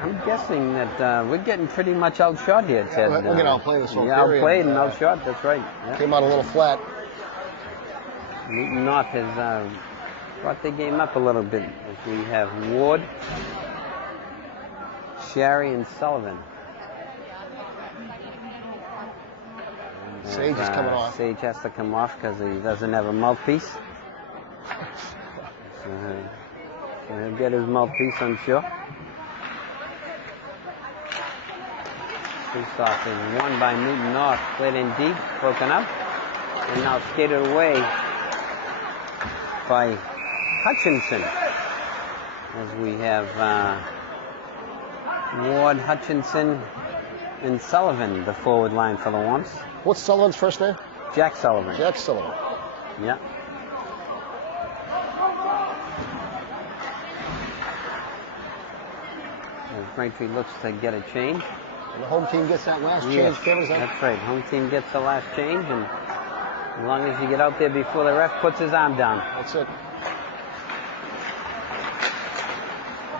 I'm guessing that we're getting pretty much outshot here, Ted. We'll get outplayed this whole Yeah, period. outplayed and outshot, that's right. Yeah. Came out a little flat. Newton North has brought the game up a little bit as we have Ward, Sherry, and Sullivan. Sage is coming off. Sage has to come off because he doesn't have a mouthpiece. So he'll get his mouthpiece, I'm sure. Face-off is won by Newton North, played in deep, broken up, and now skated away by Hutchinson. As we have Ward, Hutchinson, and Sullivan, the forward line for the Wamps. What's Sullivan's first name? Jack Sullivan. Jack Sullivan. Yeah. As Braintree looks to get a change. And the home team gets that last Yes, change, Kevin, is that? that's right. Home team gets the last change, and as long as you get out there before the ref puts his arm down. That's it.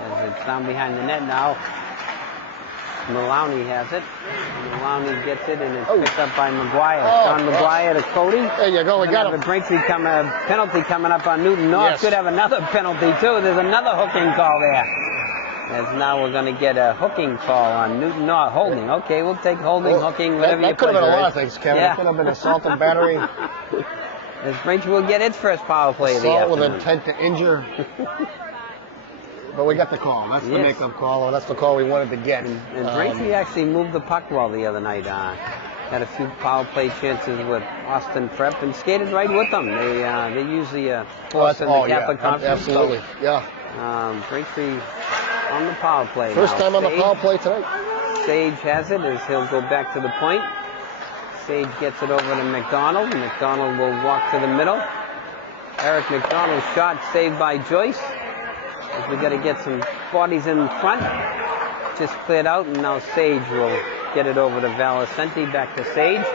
As it's down behind the net now. Maloney has it. Maloney gets it, and it's picked up by McGuire. Sean McGuire to Cody. There you go, we got him. A Braintree penalty coming up on Newton North. Yes. Could have another penalty, too. There's another hooking call there. As now we're going to get a hooking call on Newton North. Holding. Okay, we'll take holding, hooking, whatever that you could have been a lot of pleasure things, Kevin. Yeah. It could have been assault and battery. As Braintree will get its first power play of the Assault with afternoon. intent to injure. But we got the call. That's the Yes. makeup call, and that's the call we wanted to get. And Braintree actually moved the puck well the other night. Had a few power play chances with Austin Prep and skated right with them. They usually force in the Catholic Conference. Absolutely, yeah. Braintree on the power play. First now. time on the Sage- power play tonight. Sage has it as he'll go back to the point. Sage gets it over to McDonald. McDonald will walk to the middle. Eric McDonald's shot saved by Joyce. As we got to get some bodies in front. Just cleared out, and now Sage will get it over to Valicenti. Back to Sage.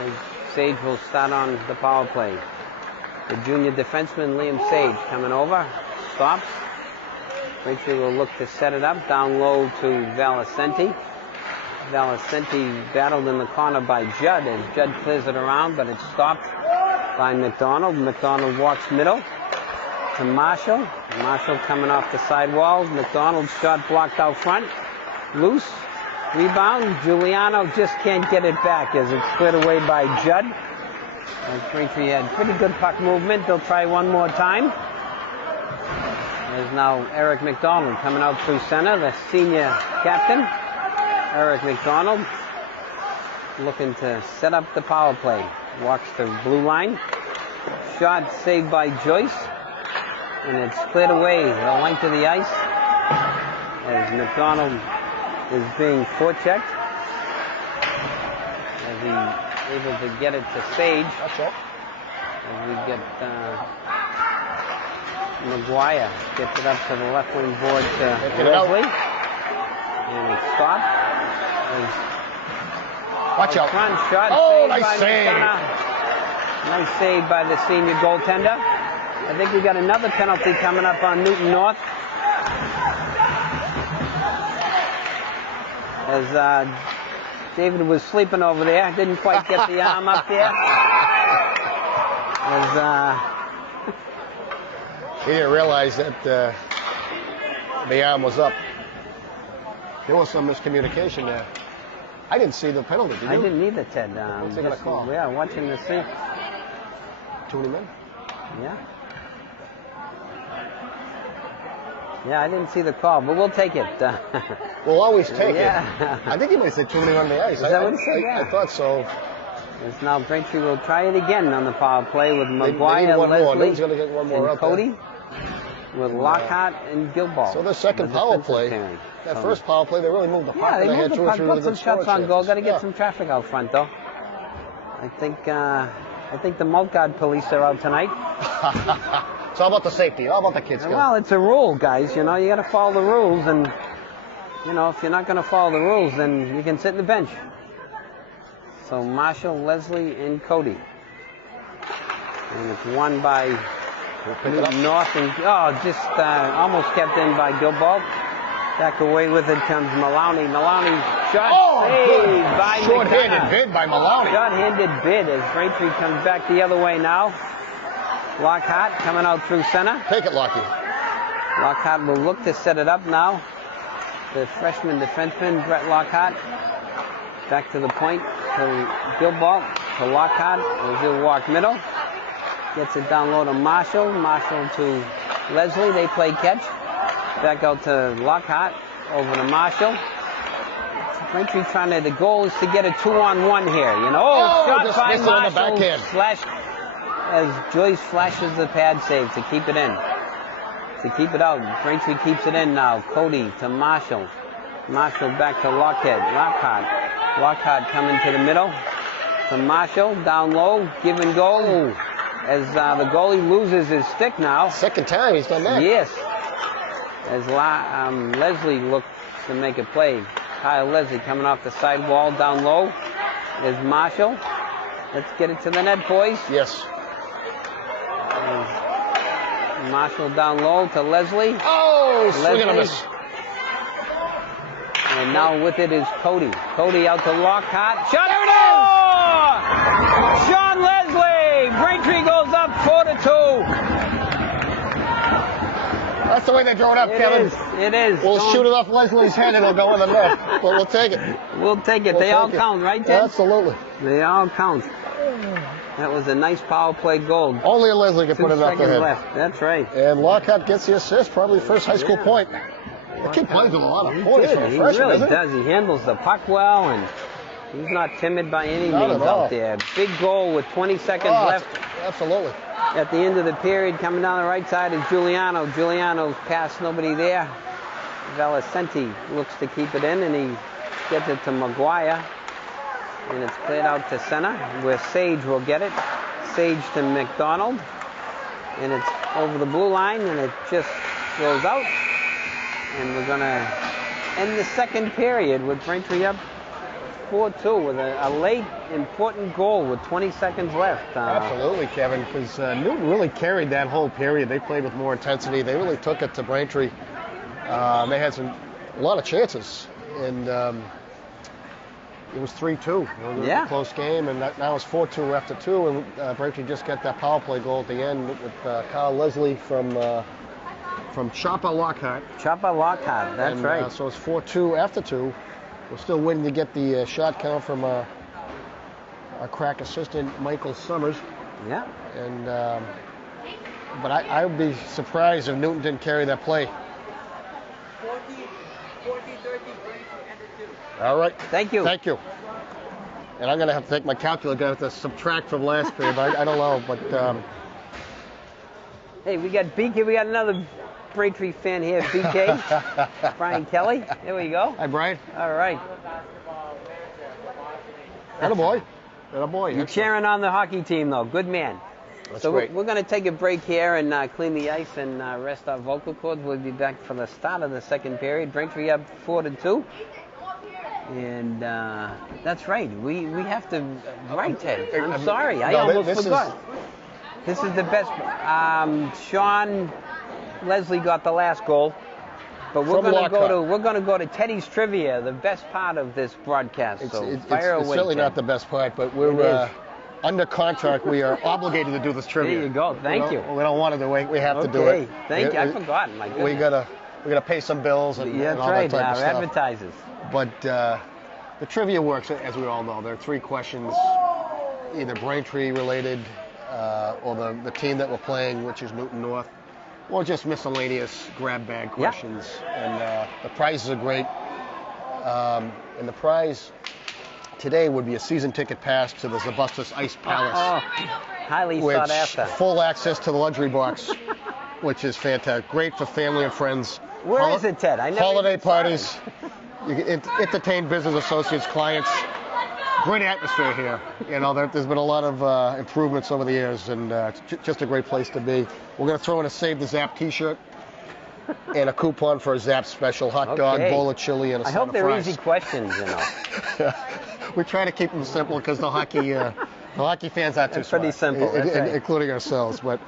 And Sage will start on the power play. The junior defenseman, Liam Sage, coming over. Stops. Braintree will look to set it up. Down low to Valicenti. Valicenti battled in the corner by Judd, as Judd clears it around, but it's stopped by McDonald. McDonald walks middle to Marshall. Marshall coming off the sidewall. McDonald's shot blocked out front. Loose. Rebound. Giuliano just can't get it back as it's cleared away by Judd. And Braintree had pretty good puck movement. They'll try one more time. There's now Eric McDonald coming out through center, the senior captain. Eric McDonald looking to set up the power play. Walks to blue line. Shot saved by Joyce. And it's cleared away the length of the ice as McDonald is being forechecked. As he's able to get it to Sage. That's it. And we get McGuire gets it up to the left wing board to Leslie. And it's stopped. Watch out. Front shot. Oh, saved nice by save. McDonough. Nice save by the senior goaltender. I think we got another penalty coming up on Newton North. As David was sleeping over there, didn't quite get the arm up there. As He didn't realize that the arm was up. There was some miscommunication there. I didn't see the penalty, did you? I didn't either, Ted. What's he gonna call? Yeah, watching the scene. Too many men? Yeah. Yeah, I didn't see the call, but we'll take it. We'll always take Yeah. it. I think he might say too many on the ice. Is that what he said? I thought so. As now Braintree will try it again on the power play with They need McGuire, one more. Leslie, Newton's going to get one more and out there. Cody, with Lockhart and Gilball. So their second the power defensive play, pairing. that So- first power play, they really moved the puck. Yeah, they and moved had the two or puck, three put really some good scoring shots on goal. chances. Got to get Yeah. some traffic out front, though. I think the Malt Guard police are out tonight. It's all about the safety, all about the kids. Well, it's a rule, guys. You know, you got to follow the rules, and you know, if you're not going to follow the rules, then you can sit in the bench. So Marshall, Leslie, and Cody, and it's won by pick it up. North, and just almost kept in by Gilball. Back away with it comes Maloney. Maloney shot saved by Short-handed McDonough. bid by Maloney. Short-handed bid as Braintree comes back the other way now. Lockhart coming out through center. Take it, Lockie. Lockhart will look to set it up now. The freshman defenseman, Brett Lockhart. Back to the point to Gilball, to Lockhart, as he'll walk middle. Gets it down low to Marshall. Marshall to Leslie. They play catch. Back out to Lockhart. Over to Marshall. Braintree trying to, the goal is to get a 2-on-1 here. You know, shot just by missed it on the Marshall. backhand. Flash as Joyce flashes the pad save to keep it in. To keep it out. Braintree keeps it in now. Cody to Marshall. Marshall back to Lockhart. Lockhart coming to the middle. To Marshall. Down low. Give and go. As the goalie loses his stick now. Second time he's done that. Yes. As Leslie looks to make a play. Kyle Leslie coming off the side wall. Down low is Marshall. Let's get it to the net, boys. Yes. Marshall down low to Leslie. Oh, swing and a Leslie. miss. And now with it is Cody. Cody out to Lockhart. Shot. There it is! Sean Leslie. Braintree goes up 4-2. That's the way they draw it up, Kevin. It is. We'll Don't- shoot it off Leslie's head and it'll go in the net. But we'll take it. We'll take it. We'll They all take it. count, right, Ted? Absolutely. They all count. That was a nice power play goal. Only Leslie can 2 put it up the seconds head. left. That's right. And Lockhart gets the assist, probably first high school point. The kid plays with a lot of poise for a He freshman, really doesn't does. He handles the puck well, and he's not timid by any Not means at all. out there. Big goal with 20 seconds left. Absolutely. At the end of the period, coming down the right side is Giuliano. Giuliano's past, nobody there. Valicenti looks to keep it in, and he gets it to McGuire. And it's cleared out to center, where Sage will get it. Sage to McDonald. And it's over the blue line, and it just goes out. And we're going to end the second period with Braintree up 4-2 with a late, important goal with 20 seconds left. Absolutely, Kevin, because Newton really carried that whole period. They played with more intensity. They really took it to Braintree. They had a lot of chances, and it was 3-2. It was a close game, and now it's 4-2 after 2, and Braintree just got that power play goal at the end with Kyle Leslie from Chopper Lockhart. Chopper Lockhart, that's right. So it's 4-2 after 2. We're still waiting to get the shot count from our crack assistant, Michael Summers. Yeah. And but I would be surprised if Newton didn't carry that play. 14-13, All right. Thank you. Thank you. And I'm going to have to take my calculator, going to have to subtract from last period. I don't know, but Hey, we got BK. We got another Braintree fan here, BK. Brian Kelly. There we go. Hi, Brian. All right. Attaboy. Attaboy. You're cheering on the hockey team, though. Good man. That's So great. we're going to take a break here and clean the ice and rest our vocal cords. We'll be back for the start of the second period. Braintree up 4-2. And that's right. We have to. Right, Ted. I'm sorry. I almost forgot. This is the best. Sean Leslie got the last goal. But we're From going to go to Teddy's trivia, the best part of this broadcast. It's Fire away. certainly Ted. not the best part, but we're under contract. We are obligated to do this trivia. There you go. Thank you. We don't want to do it. We have to do it. Thank you. I forgot. My goodness. We gotta pay some bills and, Yeah, and that's all right. that type Our of stuff. advertisers. But the trivia works, as we all know. There are 3 questions, either Braintree related, or the team that we're playing, which is Newton North, or just miscellaneous grab bag questions. And the prizes are great. And the prize today would be a season ticket pass to the Zabustas Ice Palace. Highly sought after. Full access to the luxury box, which is fantastic. Great for family and friends. Where is it, Ted? I never Holiday even saw parties. You can entertain business associates, clients. Great atmosphere here. You know, there's been a lot of improvements over the years, and it's just a great place to be. We're going to throw in a Save the Zap T-shirt and a coupon for a Zap special: hot dog, bowl of chili, and a I side hope of they're fries. easy questions, you know. We try to keep them simple because the hockey fans aren't too They're pretty smart, simple, that's right. including ourselves. But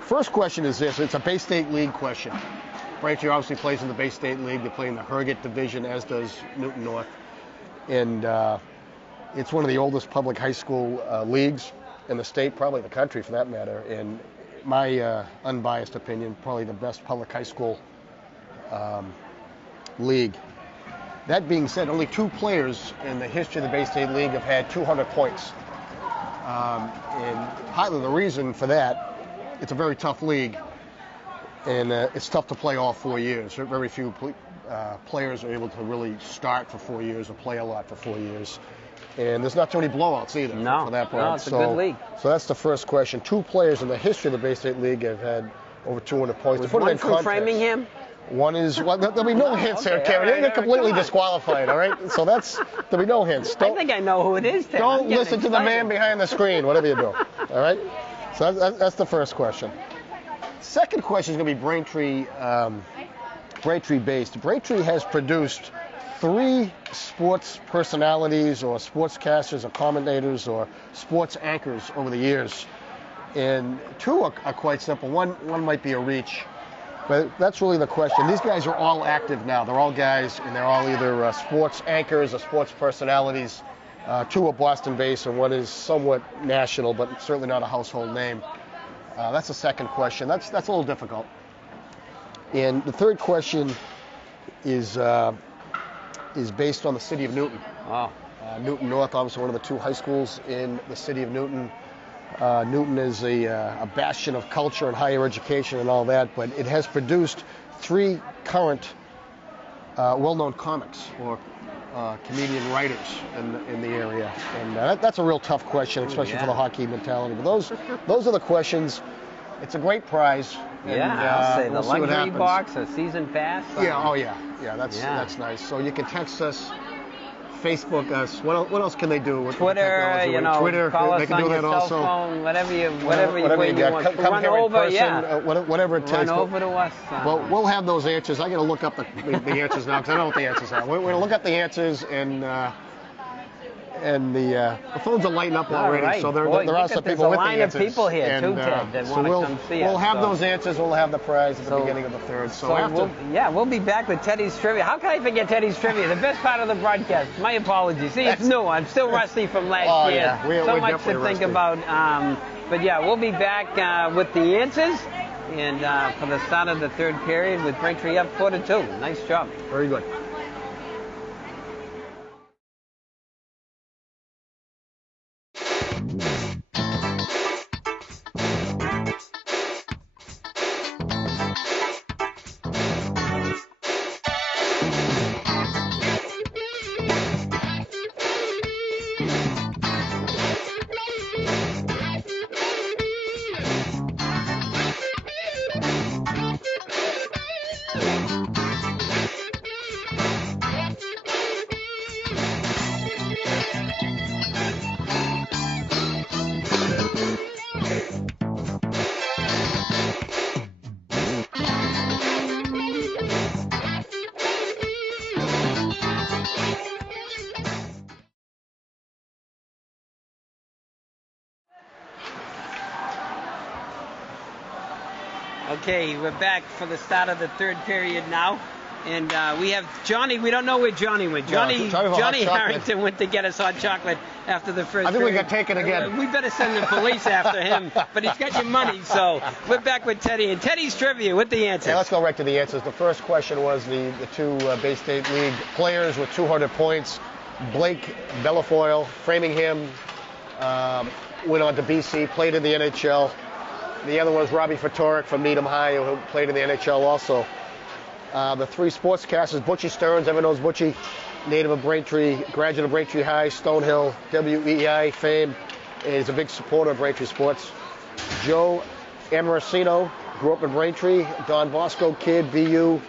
first question is this: it's a Bay State League question. Braintree obviously plays in the Bay State League. They play in the Herget Division, as does Newton North, and it's one of the oldest public high school leagues in the state, probably the country for that matter. In my unbiased opinion, probably the best public high school league. That being said, only 2 players in the history of the Bay State League have had 200 points. And partly the reason for that, it's a very tough league, and it's tough to play all 4 years. Very few players are able to really start for 4 years or play a lot for 4 years. And there's not too many blowouts either for that part. No, it's a good league. So that's the first question. 2 players in the history of the Bay State League have had over 200 points. Was to put it one in from context, Framingham? One is, well, there'll be no hints here, Okay, Kevin. all right, You're completely come on. disqualified, all right? So there'll be no hints. I think I know who it is, Ted. Don't I'm getting listen to the man excited. behind the screen, whatever you do. All right? So that's the first question. Second question is going to be Braintree based. Braintree has produced 3 sports personalities or sportscasters or commentators or sports anchors over the years. And 2 are quite simple. One might be a reach. But that's really the question. These guys are all active now. They're all guys, and they're all either sports anchors or sports personalities. 2 are Boston-based, and 1 is somewhat national, but certainly not a household name. That's the second question. That's a little difficult. And the third question is based on the city of Newton. Oh. Newton North, obviously one of the 2 high schools in the city of Newton. Newton is a bastion of culture and higher education and all that, but it has produced 3 current well-known comics or comedian writers in the area. And that's a real tough question, especially for the hockey mentality. But those are the questions. It's a great prize. Yeah, I'll say we'll the see what luxury happens. box, a season pass. Yeah, that's nice. So you can text us, Facebook us. What else can they do with Twitter, technology? Twitter, call they us can on do your that cell also. phone, whatever you got. want. Come Run here over, in person, whatever it takes. Run over to us. Well, we'll have those answers. I got to look up the answers now because I know what the answers are. We're going to look up the answers, and the phones are lighting up already. Right. So there Boy, are some people with the answers. There's a line of people here too, Ted, that want to come see us. We'll have those answers. We'll have the prize at the beginning of the third. We'll be back with Teddy's Trivia. How can I forget Teddy's Trivia? The best part of the broadcast. My apologies. See, it's new. I'm still rusty from last year. Yeah. We're so much to definitely think rusty. about. But yeah, we'll be back with the answers. And for the start of the third period with Braintree up 4-2. Nice job. Very good. Okay, we're back for the start of the third period now. And we have Johnny. We don't know where Johnny went. Johnny Harrington went to get us hot chocolate after the first I think period. we got taken again. We better send the police after him. But he's got your money, so we're back with Teddy. And Teddy's Trivia with the answers. Yeah, let's go right to the answers. The first question was the 2 Bay State League players with 200 points. Blake Bellafoyle, Framingham went on to BC, played in the NHL. The other one was Robbie Fatorik from Needham High, who played in the NHL also. The three sportscasters, Butchie Stearns, everyone knows Butchie, native of Braintree, graduate of Braintree High, Stonehill, WEI fame, and he's a big supporter of Braintree sports. Joe Amaracino, grew up in Braintree, Don Bosco kid, BU. You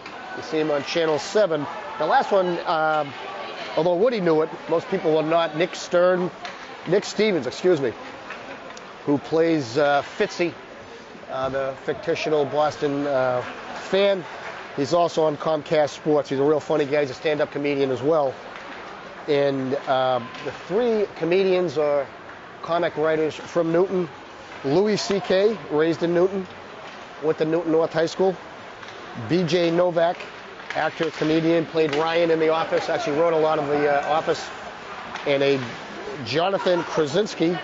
see him on Channel 7. The last one, although Woody knew it, most people will not. Nick Stevens, who plays Fitzy, the fictional Boston fan. He's also on Comcast Sports. He's a real funny guy. He's a stand-up comedian as well. And the three comedians are comic writers from Newton. Louis C.K., raised in Newton, went to Newton North High School. B.J. Novak, actor, comedian, played Ryan in The Office, actually wrote a lot of The Office. And a Jonathan Krasinski,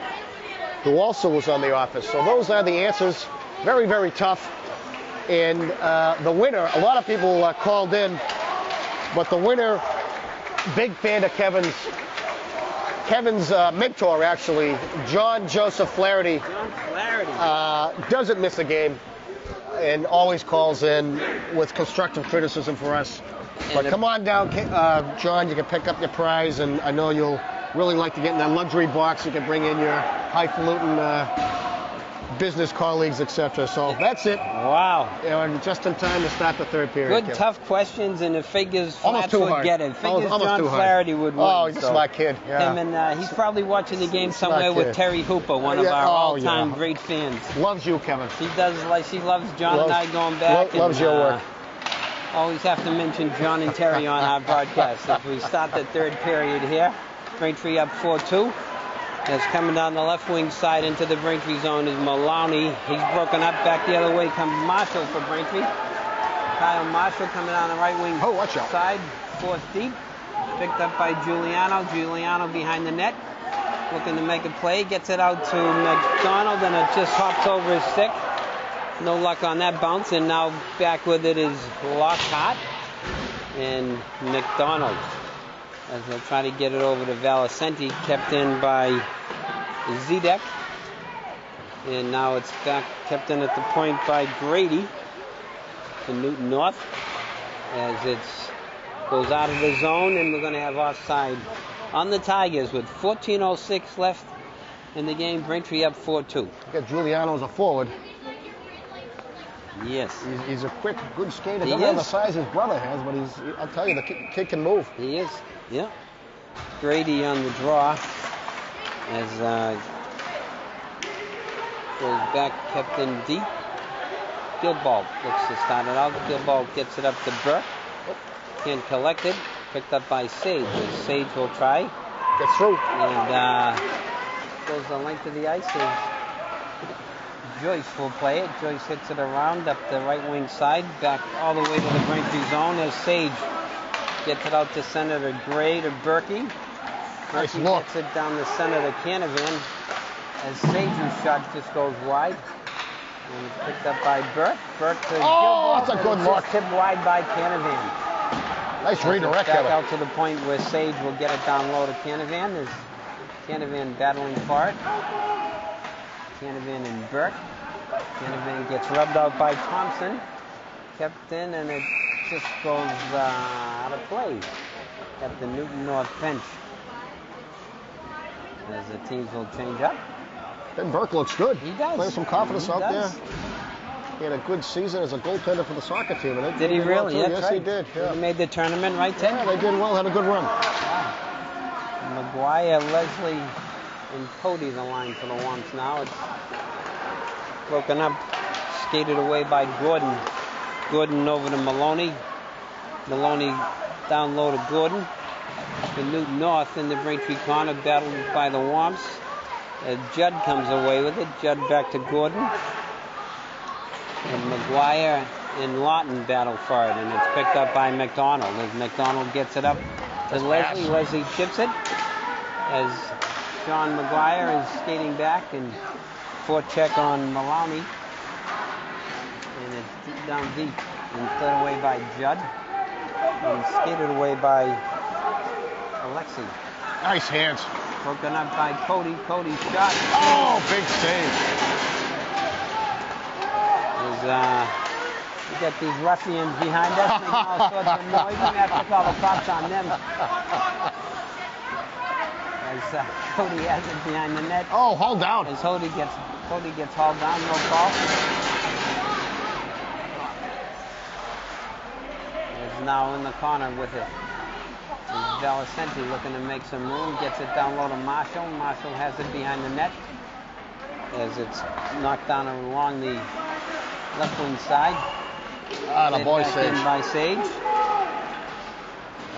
who also was on The Office. So those are the answers. Very, very tough. And the winner, a lot of people called in, but the winner, big fan of Kevin's mentor, actually, John Joseph Flaherty. John Flaherty. Doesn't miss a game and always calls in with constructive criticism for us. But come on down, John, you can pick up your prize, and I know you'll really like to get in that luxury box. You can bring in your highfalutin business colleagues, etc. So that's it. Wow. And just in time to start the third period. Good, Kevin. tough questions, and the figures Almost Flats too would hard. get it. Figures Almost John too hard. Flaherty would win. Oh, he's a so smart kid. Yeah. Him and he's probably watching the game Smart somewhere with kid. Terry Hooper, one of Yeah, our all-time yeah. great fans. Loves you, Kevin. She loves John and I going back. Loves and, your work. Always have to mention John and Terry on our broadcast. As we start the third period here, Braintree up 4-2. As coming down the left wing side into the Braintree zone is Maloney. He's broken up. Back the other way comes Marshall for Braintree. Kyle Marshall coming down the right wing side, fourth deep. Picked up by Giuliano. Giuliano behind the net, looking to make a play. Gets it out to McDonald, and it just hops over his stick. No luck on that bounce, and now back with it is Lockhart and McDonald. As they'll try to get it over to Valicenti, kept in by Zedek. And now it's back, kept in at the point by Grady to Newton North. As it goes out of the zone, and we're going to have offside on the Tigers with 14:06 left in the game. Braintree up 4-2. Got Giuliano as a forward. Yes. He's a quick, good skater. He Doesn't have the is. size his brother has, but I'll tell you, the kid can move. He is, yeah. Grady on the draw as goes back, kept in deep. Gilbalt looks to start it out. Gilbalt gets it up to Burke. Can't collect it. Picked up by Sage. As Sage will try. Gets through. And goes the length of the ice. As Joyce will play it. Joyce hits it around up the right wing side. Back all the way to the Braintree zone as Sage gets it out to center to Gray to Berkey. Nice Berkey look. gets it down the center to Canavan as Sage's shot just goes wide. And it's picked up by Burke. Burke to Gilbert. That's a and good it's look. just tipped wide by Canavan. Nice redirect, Back Kevin. out to the point where Sage will get it down low to Canavan. There's Canavan battling for it. Canavan and Burke. Canavan gets rubbed out by Thompson. Kept in, and it just goes out of play at the Newton North bench. As the teams will change up. Ben Burke looks good. He does. Playing some confidence He out does. there. He had a good season as a goaltender for the soccer team. And Did he really? Well, That's yes, he right. did. Yeah. He made the tournament, right, Ted? Yeah, they did well. Had a good run. McGuire, Leslie, and Cody the line for the Womps now. It's broken up, skated away by Gordon. Gordon over to Maloney. Maloney down low to Gordon. To Newton North in the Braintree corner, battled by the Womps. Judd comes away with it. Judd back to Gordon. And McGuire and Lawton battle for it, and it's picked up by McDonald. As McDonald gets it up to Leslie. Leslie chips it as Sean McGuire is skating back and forecheck on Maloney. And it's down deep and put away by Judd. And skated away by Alexi. Nice hands. Broken up by Cody. Cody shot. Oh, big save. We got these ruffians behind us making all sorts of noise. We're going to have to call the cops on them. As Cody has it behind the net. Oh, hold down. As Cody gets hauled down, no call. Is now in the corner with it. Valicenti looking to make some room, gets it down low to Marshall. Marshall has it behind the net as it's knocked down along the left wing side. Ah, the boy back Sage. in by Sage.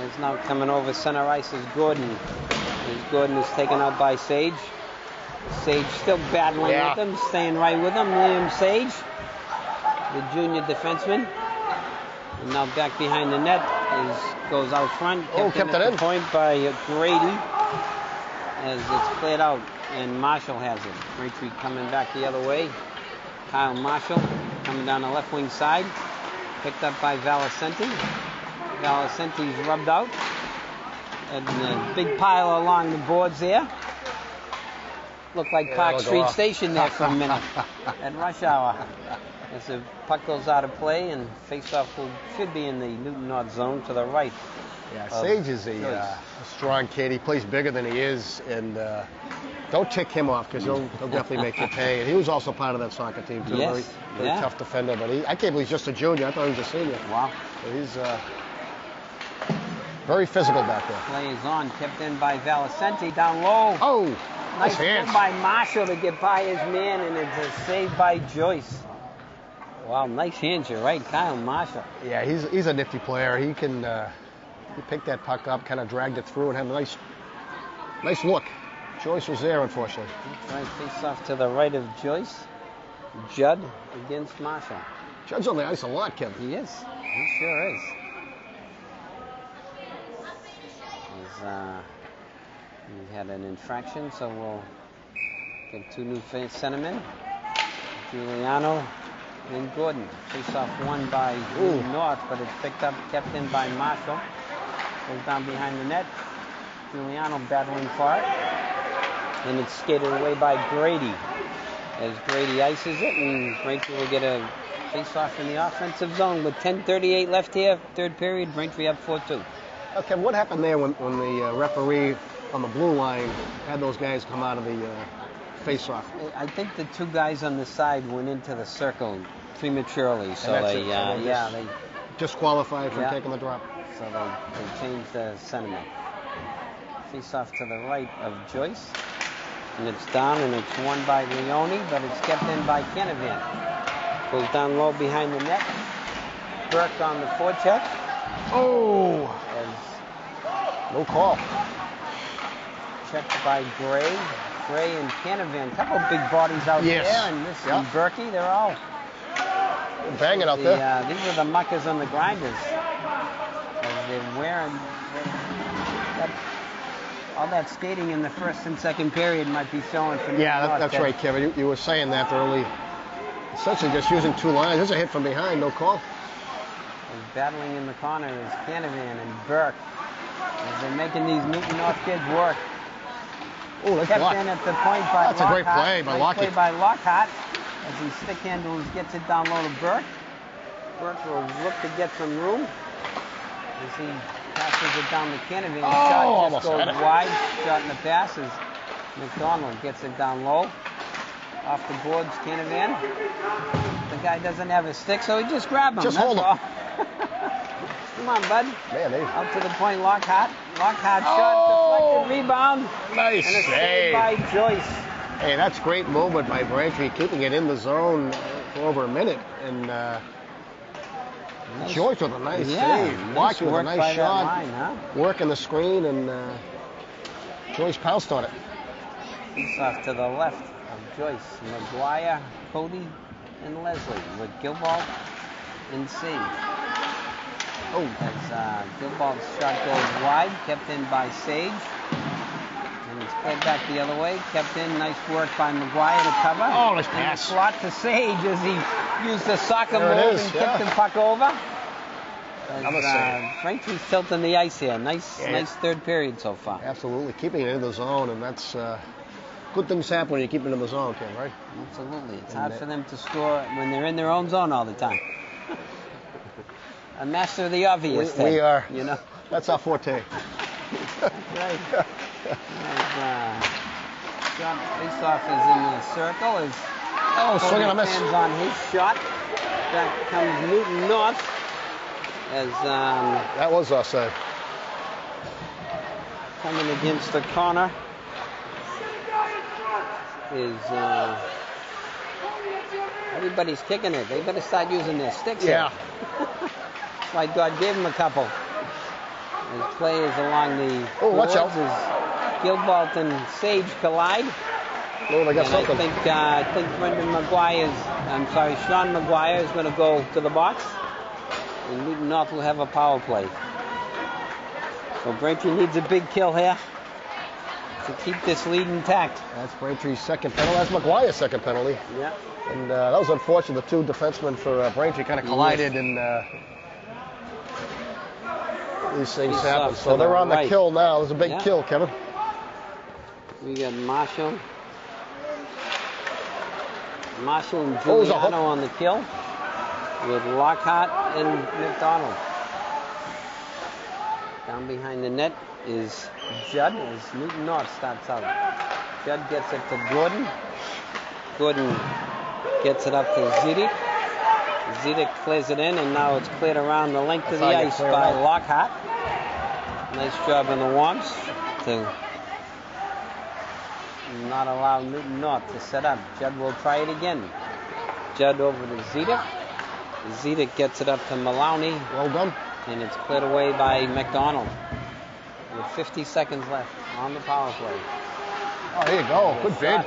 It's now coming over center ice is Gordon. As Gordon is taken out by Sage. Sage still battling with him, staying right with him. Liam Sage, the junior defenseman. And now back behind the net goes out front. Kept it at in. The point by Grady as it's cleared out, and Marshall has it. Braintree coming back the other way. Kyle Marshall coming down the left wing side, picked up by Valicenti. Valicenti's rubbed out, and a big pile along the boards there. Looked like Park Street Station there for a minute at rush hour. As the puck goes out of play and face-off should be in the Newton North zone to the right. Yeah, Sage is a strong kid. He plays bigger than he is, and don't tick him off because he'll definitely make you pay. And he was also part of that soccer team too. Yes, very tough defender, but I can't believe he's just a junior. I thought he was a senior. Wow. So he's very physical back there. Play is on, kept in by Valicenti down low. Oh, nice hands move by Marshall to get by his man, and it's a save by Joyce. Wow, nice hands, you're right, Kyle Marshall. Yeah, he's a nifty player. He can he picked that puck up, kind of dragged it through, and had a nice look. Joyce was there, unfortunately. That's right, face off to the right of Joyce. Judd against Marshall. Judd's on the ice a lot, Kevin. He is. He sure is. He had an infraction, so we'll get two new centermen. Giuliano and Gordon. Face off won by North, but it's picked up, kept in by Marshall. Goes down behind the net. Giuliano battling for it. And it's skated away by Grady. As Grady ices it, and Braintree will get a face off in the offensive zone with 10:38 left here, third period. Braintree up 4-2. Okay, what happened there when the referee on the blue line had those guys come out of the face-off? I think the two guys on the side went into the circle prematurely, so they disqualified from taking the drop. So they changed the sentiment. Face off to the right of Joyce, and it's down, and it's won by Leone, but it's kept in by Canavan. Goes down low behind the net. Burke on the forecheck. Oh! No call. Checked by Gray. Gray and Canavan. A couple of big bodies out there. And this and Berkey, they're all banging out there. These are the muckers and the grinders. As they're wearing all that skating in the first and second period might be showing for that's right, Kevin. You were saying that they're only essentially just using two lines. There's a hit from behind, no call. And battling in the corner is Canavan and Burke. As they're making these Newton North kids work. Oh, that's kept in at the point by That's Lockhart. a great play by Lockhart. Play by Lockhart as he stick handles, gets it down low to Burke. Burke will look to get some room as he passes it down to Canavan. Shot just goes wide. Shot in the pass as McDonald gets it down low. Off the boards, Canavan. The guy doesn't have a stick, so he just grab him. Just hold him. Come on, bud. Man, out to the point, Lockhart. Lockhart shot, deflected, rebound. Nice and a save save by Joyce. Hey, that's great movement by Braintree, keeping it in the zone for over a minute. And Joyce with a nice save. Lockhart with a nice shot. Line, working the screen, and Joyce pounced on it. He's off to the left of Joyce. McGuire, Cody, and Leslie with Gilbalt and Sage. As Gilbalt's shot goes wide, kept in by Sage. And it's played back the other way, kept in. Nice work by McGuire to cover. Oh, nice pass. And a slot to Sage as he used the soccer move and kicked the puck over. Another save. Braintree's tilting the ice here. Nice third period so far. Absolutely. Keeping it in the zone, and that's good things happen when you keep it in the zone, Kim, right? Absolutely. It's hard for them to score when they're in their own zone all the time. A master of the obvious. We are. You know? That's our forte. That's right. Shot face-off is in the circle. Swing and a miss. Hands on his shot. Back comes Newton North. That was offside. Coming against the corner is everybody's kicking it. They better start using their sticks. Yeah. That's why God gave them a couple. As players along the watch out. as Gilbert and Sage collide. Oh, they got And something. I think Sean Maguire is going to go to the box. And Newton North will have a power play. So Braintree needs a big kill here to keep this lead intact. That's Braintree's second penalty. That's Maguire's second penalty. Yeah. And that was unfortunate. The two defensemen for Braintree kind of collided, and these things happen. So they're on the kill now. There's a big kill, Kevin. We got Marshall and Giuliano on the kill with Lockhart and McDonald. Down behind the net is Judd as Newton North starts out. Judd gets it to Gordon. Gordon gets it up to Zidek. Zidek clears it in, and now it's cleared around the length of the ice by Lockhart. Nice job in the Womps to not allow Newton North to set up. Judd will try it again. Judd over to Zidek. Zidek gets it up to Maloney. Well done. And it's cleared away by McDonald. With 50 seconds left on the power play. Oh, there you go. Good bid.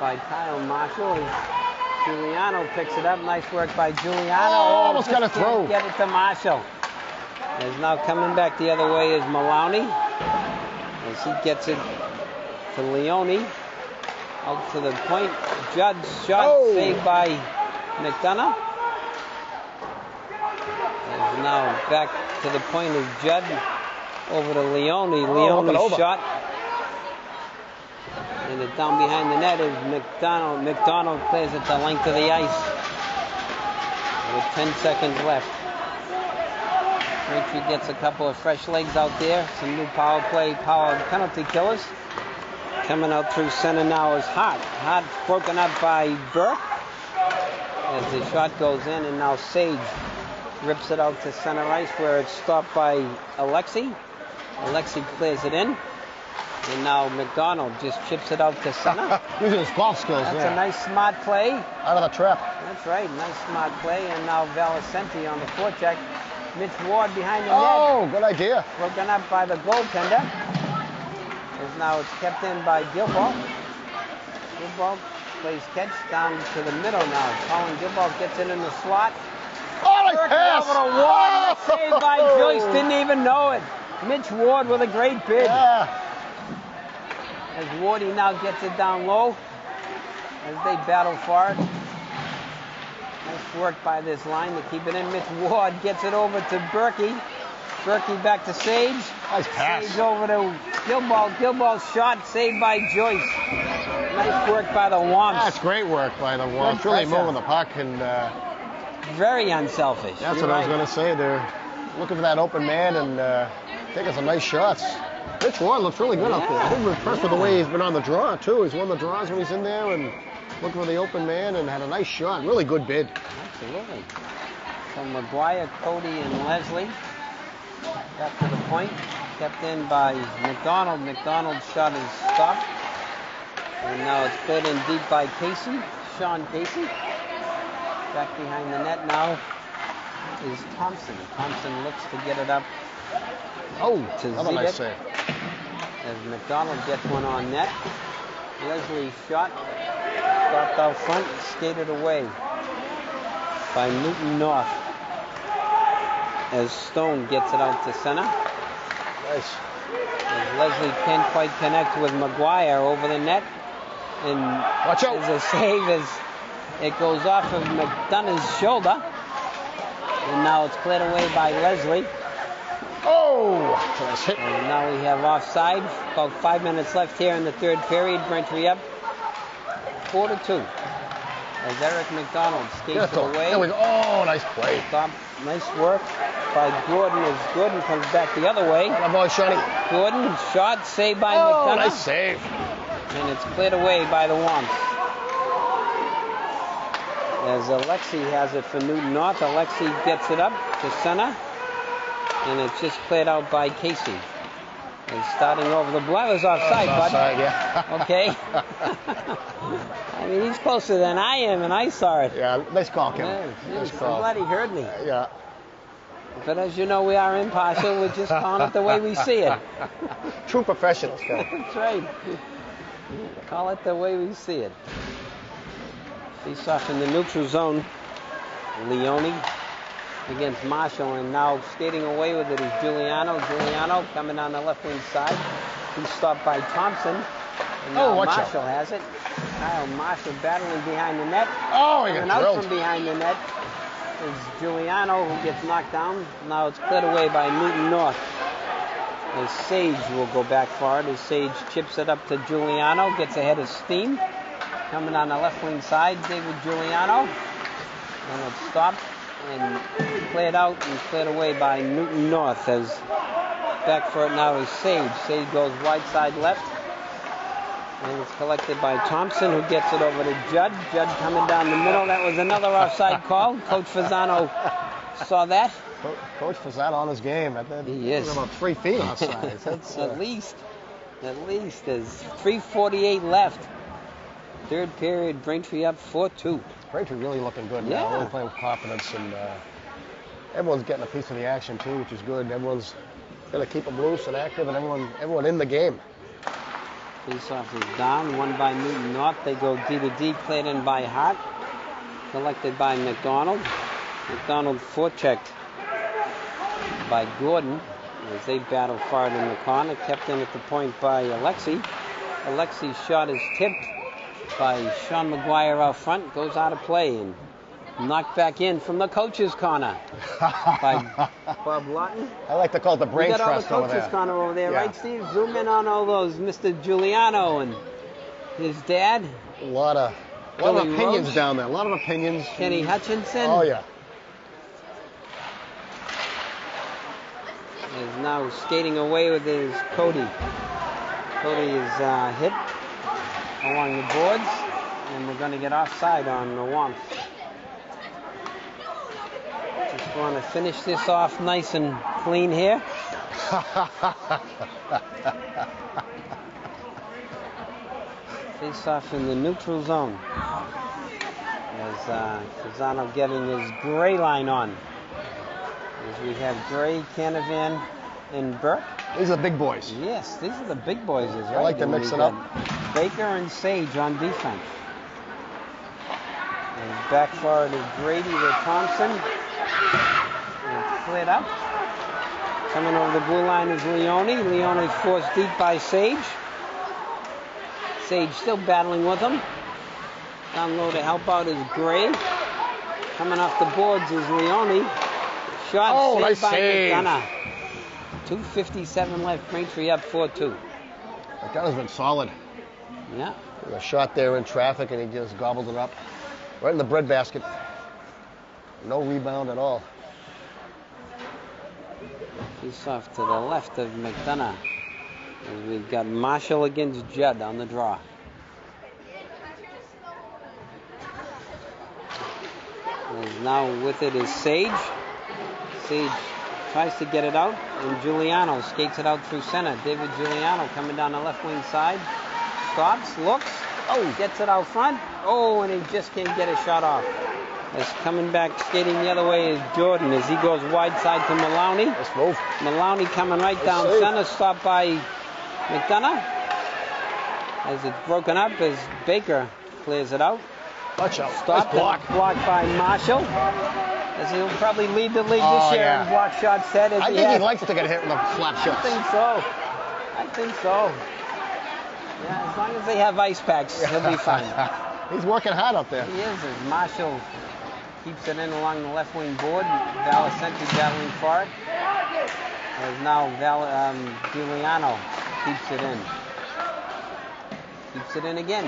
By Kyle Marshall. Giuliano picks it up. Nice work by Giuliano. Almost got a throw. Get it to Marshall. Is now coming back the other way is Maloney. As he gets it to Leone. Out to the point. Judd's shot saved by McDonough. And now back to the point of Judd. Over to Leone. Leone's shot. And it down behind the net is McDonald. McDonald clears it the length of the ice. With 10 seconds left. Braintree gets a couple of fresh legs out there. Some new power penalty killers. Coming out through center now is Hart. Hart's broken up by Burke. As the shot goes in, and now Sage rips it out to center ice where it's stopped by Alexi. Alexi clears it in. And now McDonald just chips it out to center. Using his golf skills. That's a nice smart play. Out of the trap. That's right, nice smart play. And now Valicenti on the forecheck. Mitch Ward behind the net. Oh, good idea. Broken up by the goaltender. As now it's kept in by Gilbert. Gilbert plays catch down to the middle now. Colin Gilbert gets it in the slot. Oh, nice pass. Over to Ward. Saved by Joyce. Didn't even know it. Mitch Ward with a great bid. Yeah. As Wardy now gets it down low as they battle for it. Nice work by this line to keep it in. Mitch Ward gets it over to Berkey. Berkey back to Sage. Nice pass. Sage over to Gilbert. Gilbert's shot saved by Joyce. Nice work by the Womps. That's great work by the Womps. Really moving the puck and very unselfish. That's what I was going to say. They're looking for that open man and taking some nice shots. Mitch Ward looks really good out there. I'm impressed with the way he's been on the draw, too. He's won the draws when he's in there and looking for the open man and had a nice shot. Really good bid. Absolutely. So McGuire, Cody, and Leslie got to the point. Kept in by McDonald. McDonald's shot is stopped. And now it's put in deep by Casey. Sean Casey. Back behind the net now is Thompson. Thompson looks to get it up. To another nice save. As McDonald gets one on net. Leslie's shot stopped out front, skated away by Newton North. As Stone gets it out to center. Nice. As Leslie can't quite connect with McGuire over the net. And watch out. There's a save as it goes off of McDonough's shoulder. And now it's cleared away by Leslie. Oh! Nice hit. And now we have offside. About 5 minutes left here in the third period. Braintree up 4-2. As Eric McDonald skates it away. There we go. Oh, nice play. Stop. Nice work by Gordon as Gordon comes back the other way. That boy, Shonny. Gordon, shot, saved by Oh, McDonough. nice save. And it's cleared away by the Womps. As Alexi has it for Newton North. Alexi gets it up to center. And it's just cleared out by Casey. And starting over the blue. That was offside, bud. Offside, yeah. Okay. I mean, he's closer than I am, and I saw it. Yeah, nice call, Kevin. Yeah, Nice I'm call. glad he heard me. Yeah. But as you know, we are impartial. We're just calling it the way we see it. True professionals, Kevin. That's right. Call it the way we see it. Face off in the neutral zone. Leone against Marshall, and now skating away with it is Giuliano. Giuliano coming on the left wing side. He's stopped by Thompson. And now watch Marshall has it. Kyle Marshall battling behind the net. Oh, he Coming got out drilled. from behind the net is Giuliano, who gets knocked down. Now it's cleared away by Newton North. As Sage will go back for it. As Sage chips it up to Giuliano, gets ahead of Steen. Coming on the left wing side, David Giuliano. And it's stopped and cleared out and cleared away by Newton North. As back for it now is Sage. Sage goes wide side left. And it's collected by Thompson, who gets it over to Judd. Judd coming down the middle. That was another offside call. Coach Fasano saw that. Coach Fasano on his game. He is. About 3 feet offside. That's, At least. There's 3:48 left. Third period, Braintree up 4-2. Braintree really looking good Yeah. now. Really playing with confidence, and everyone's getting a piece of the action too, which is good. Everyone's going to keep them loose and active, and everyone in the game. Face-off is down, won by Newton North. They go D to D, cleared in by Hart. Collected by McDonald. McDonald forechecked by Gordon as they battle for it in the corner. Kept in at the point by Alexi. Alexi's shot is tipped by Sean McGuire out front. Goes out of play and knocked back in from the coach's corner by Bob Lawton. I like to call it the brain We got all the trust over coaches' there. corner over there, Yeah. right, Steve? Zoom in on all those. Mr. Giuliano and his dad, A lot of Billy opinions Rose. down there. A lot of opinions. Kenny Hutchinson. Oh yeah. Is now skating away with his Cody. Cody is hit along the boards, and we're going to get offside on the Womps. Just want to finish this off nice and clean here. Face off in the neutral zone. As Fasano getting his gray line on. As we have Gray, Canavan, and Burke. These are the big boys. Yes, these are the big boys, is right. I like to And mix we've it up. got Baker and Sage on defense. And back for it is Grady with Thompson. And it's cleared up. Coming over the blue line is Leone. Leone forced deep by Sage. Sage still battling with him. Down low to help out is Gray. Coming off the boards is Leone. Shot saved nice by save. McDonough. 2:57 left. Braintree up 4-2. McDonough's been solid. Yeah. A shot there in traffic, and he just gobbled it up. Right in the breadbasket. No rebound at all. Face off to the left of McDonough. And we've got Marshall against Judd on the draw. And now with it is Sage. Sage tries to get it out, and Giuliano skates it out through center. David Giuliano coming down the left wing side. Stops, looks, gets it out front. Oh, and he just can't get a shot off. As coming back, skating the other way is Jordan as he goes wide side to Maloney. Nice move. Maloney coming right down save. center, stopped by McDonough. As it's broken up, as Baker clears it out. Watch out. Stopped Nice block. and blocked by Marshall. As he'll probably lead the league Oh, this year yeah. in block shots set. As I he think he has. likes to get hit with the slap I shots. think so. Yeah, as long as they have ice packs, he'll be fine. He's working hard up there. He is, as Marshall keeps it in along the left wing board. Valicenti battling for it. As now Giuliano keeps it in. Keeps it in again.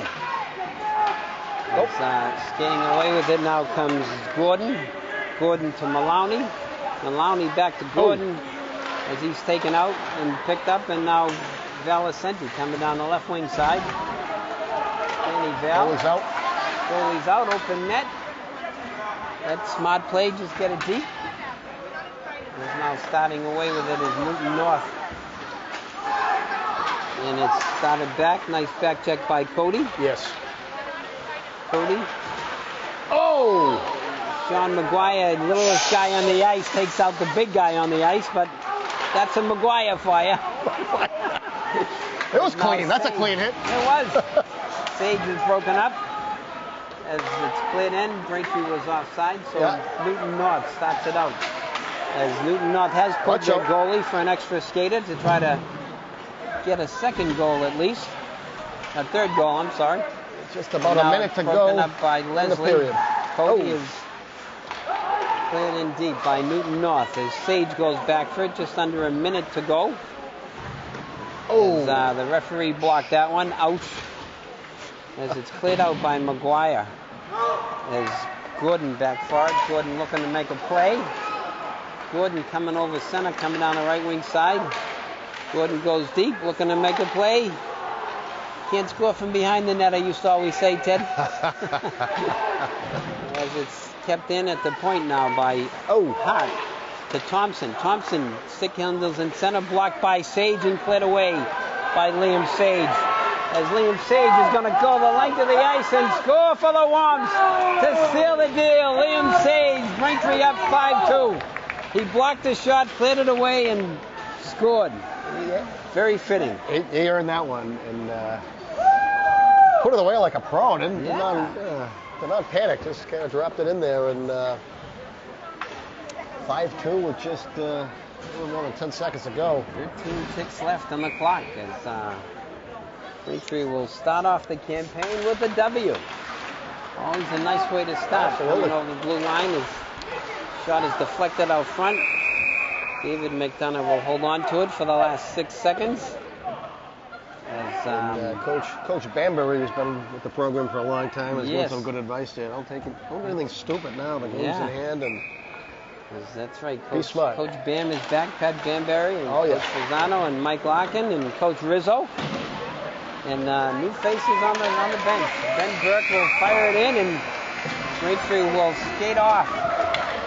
Skating away with it now comes Gordon. Gordon to Maloney. Maloney back to Gordon as he's taken out and picked up, and now Valicenti coming down the left wing side. Danny Val. Goalie's out. Goalie's out, open net. That smart play, just get it deep. Is now starting away with it is Newton North. And it's started back. Nice back check by Cody. Yes. Cody. Oh! Sean McGuire, littlest guy on the ice, takes out the big guy on the ice, but that's a McGuire for you. It was clean. That's a clean hit. It was. Sage is broken up as it's cleared in. Braintree was offside, so Newton North starts it out. As Newton North has put their goalie for an extra skater to try to get a second goal at least. A third goal, I'm sorry. Just about a minute to go. Broken up by Leslie. Cody is cleared in deep by Newton North as Sage goes back for it. Just under a minute to go. As, the referee blocked that one. Out. As it's cleared out by McGuire. As Gordon back for it. Gordon looking to make a play. Gordon coming over center, coming down the right wing side. Gordon goes deep, looking to make a play. Can't score from behind the net, I used to always say, Ted. As it's kept in at the point now by Hart to Thompson. Thompson stick handles in center, blocked by Sage and cleared away by Liam Sage. As Liam Sage is going to go the length of the ice and score for the Womps to seal the deal. Liam Sage, Braintree up 5-2. He blocked the shot, cleared it away, and scored. Very fitting. He earned that one and put it away like a pro. Did not panic. Just kind of dropped it in there. And 5-2 with just a little more than 10 seconds to go. 13 ticks left on the clock as Braintree will start off the campaign with a W. Always a nice way to start. Coming over the blue line. His shot is deflected out front. David McDonough will hold on to it for the last 6 seconds. As, Coach Bambury has been with the program for a long time. Has given some good advice there. Don't do anything stupid now. The game's in hand. And that's right. Be smart. Coach Bam is back. Pat Bambury and Coach Fasano and Mike Larkin and Coach Rizzo. And new faces on the bench. Ben Burke will fire it in, and Braintree will skate off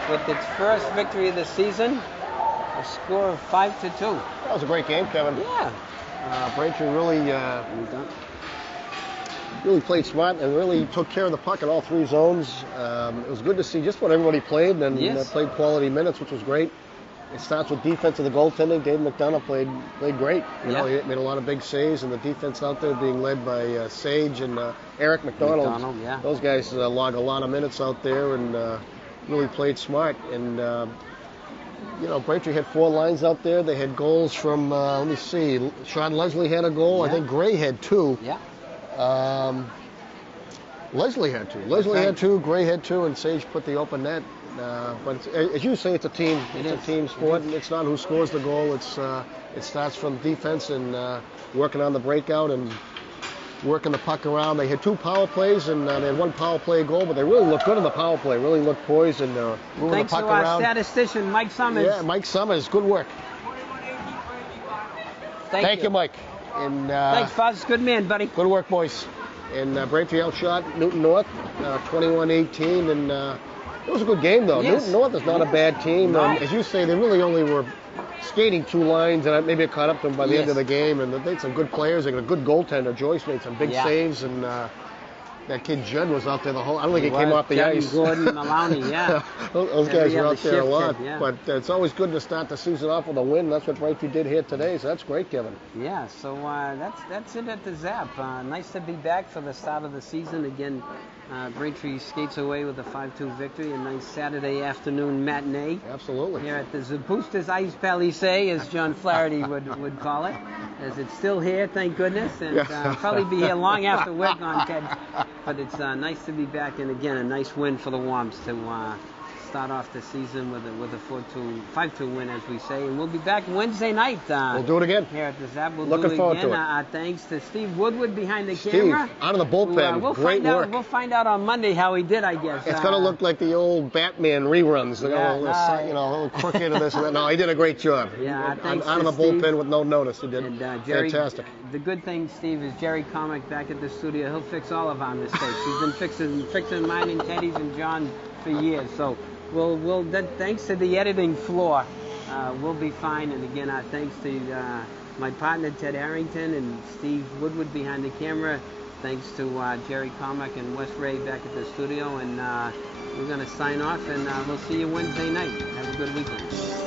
with its first victory of the season. A score of 5-2. That was a great game, Kevin. Yeah. Braintree really played smart and really took care of the puck in all three zones. It was good to see just what everybody played and played quality minutes, which was great. It starts with defense and the goaltending. Dave McDonough played great. You know, he made a lot of big saves, and the defense out there being led by Sage and Eric McDonald. Those guys logged a lot of minutes out there and really played smart. And Braintree had 4 lines out there. They had goals from, let me see, Sean Leslie had a goal. I think Gray had 2. Leslie had 2. Leslie had 2, Gray had 2, and Sage put the open net. But as you say, it's a team. It's a team sport. It's not who scores the goal. It starts from defense and working on the breakout and working the puck around. They had 2 power plays and they had 1 power play goal, but they really looked good in the power play. Really looked poised and moving the puck around. Thanks to our statistician, Mike Summers. Yeah, Mike Summers. Good work. Thank you, Mike. And thanks, Fuzz. Good man, buddy. Good work, boys. And Braintree outshot Newton North 21-18, and it was a good game, though. Newton North is not a bad team. As you say, they really only were skating 2 lines, and maybe it caught up to them by the end of the game. And they had some good players. They got a good goaltender. Joyce made some big saves, and that kid Judd was out there the whole. I don't think he came off the ice. Gordon, Maloney, those guys were out there a lot. But it's always good to start the season off with a win. That's what Braintree did here today. So that's great, Kevin. Yeah. So that's it at the Zap. Nice to be back for the start of the season again. Braintree skates away with a 5-2 victory. A nice Saturday afternoon matinee. Absolutely. Here at the Zabusta's Ice Palisade, as John Flaherty would call it. as it's still here, thank goodness, and probably be here long after we're gone, Ted. But it's nice to be back, and again, a nice win for the Wombs to start off the season with a 5-2 win, as we say. And we'll be back Wednesday night. We'll do it again. Here at the Zap. We'll Looking do it forward again. to it. Thanks to Steve Woodward behind the camera. Steve, out of the bullpen. Great work. We'll find out on Monday how he did, I guess. It's going to look like the old Batman reruns. They're a little crooked and this and that. No, he did a great job. Yeah, thanks out of the Steve. bullpen with no notice. He did Jerry, fantastic. The good thing, Steve, is Jerry Comic back at the studio. He'll fix all of our mistakes. He's been fixing mine and Teddy's and John for years. So thanks to the editing floor, we'll be fine. And again, thanks to my partner Ted Harrington and Steve Woodward behind the camera. Thanks to Jerry Comic and Wes Ray back at the studio. And we're going to sign off, and we'll see you Wednesday night. Have a good weekend.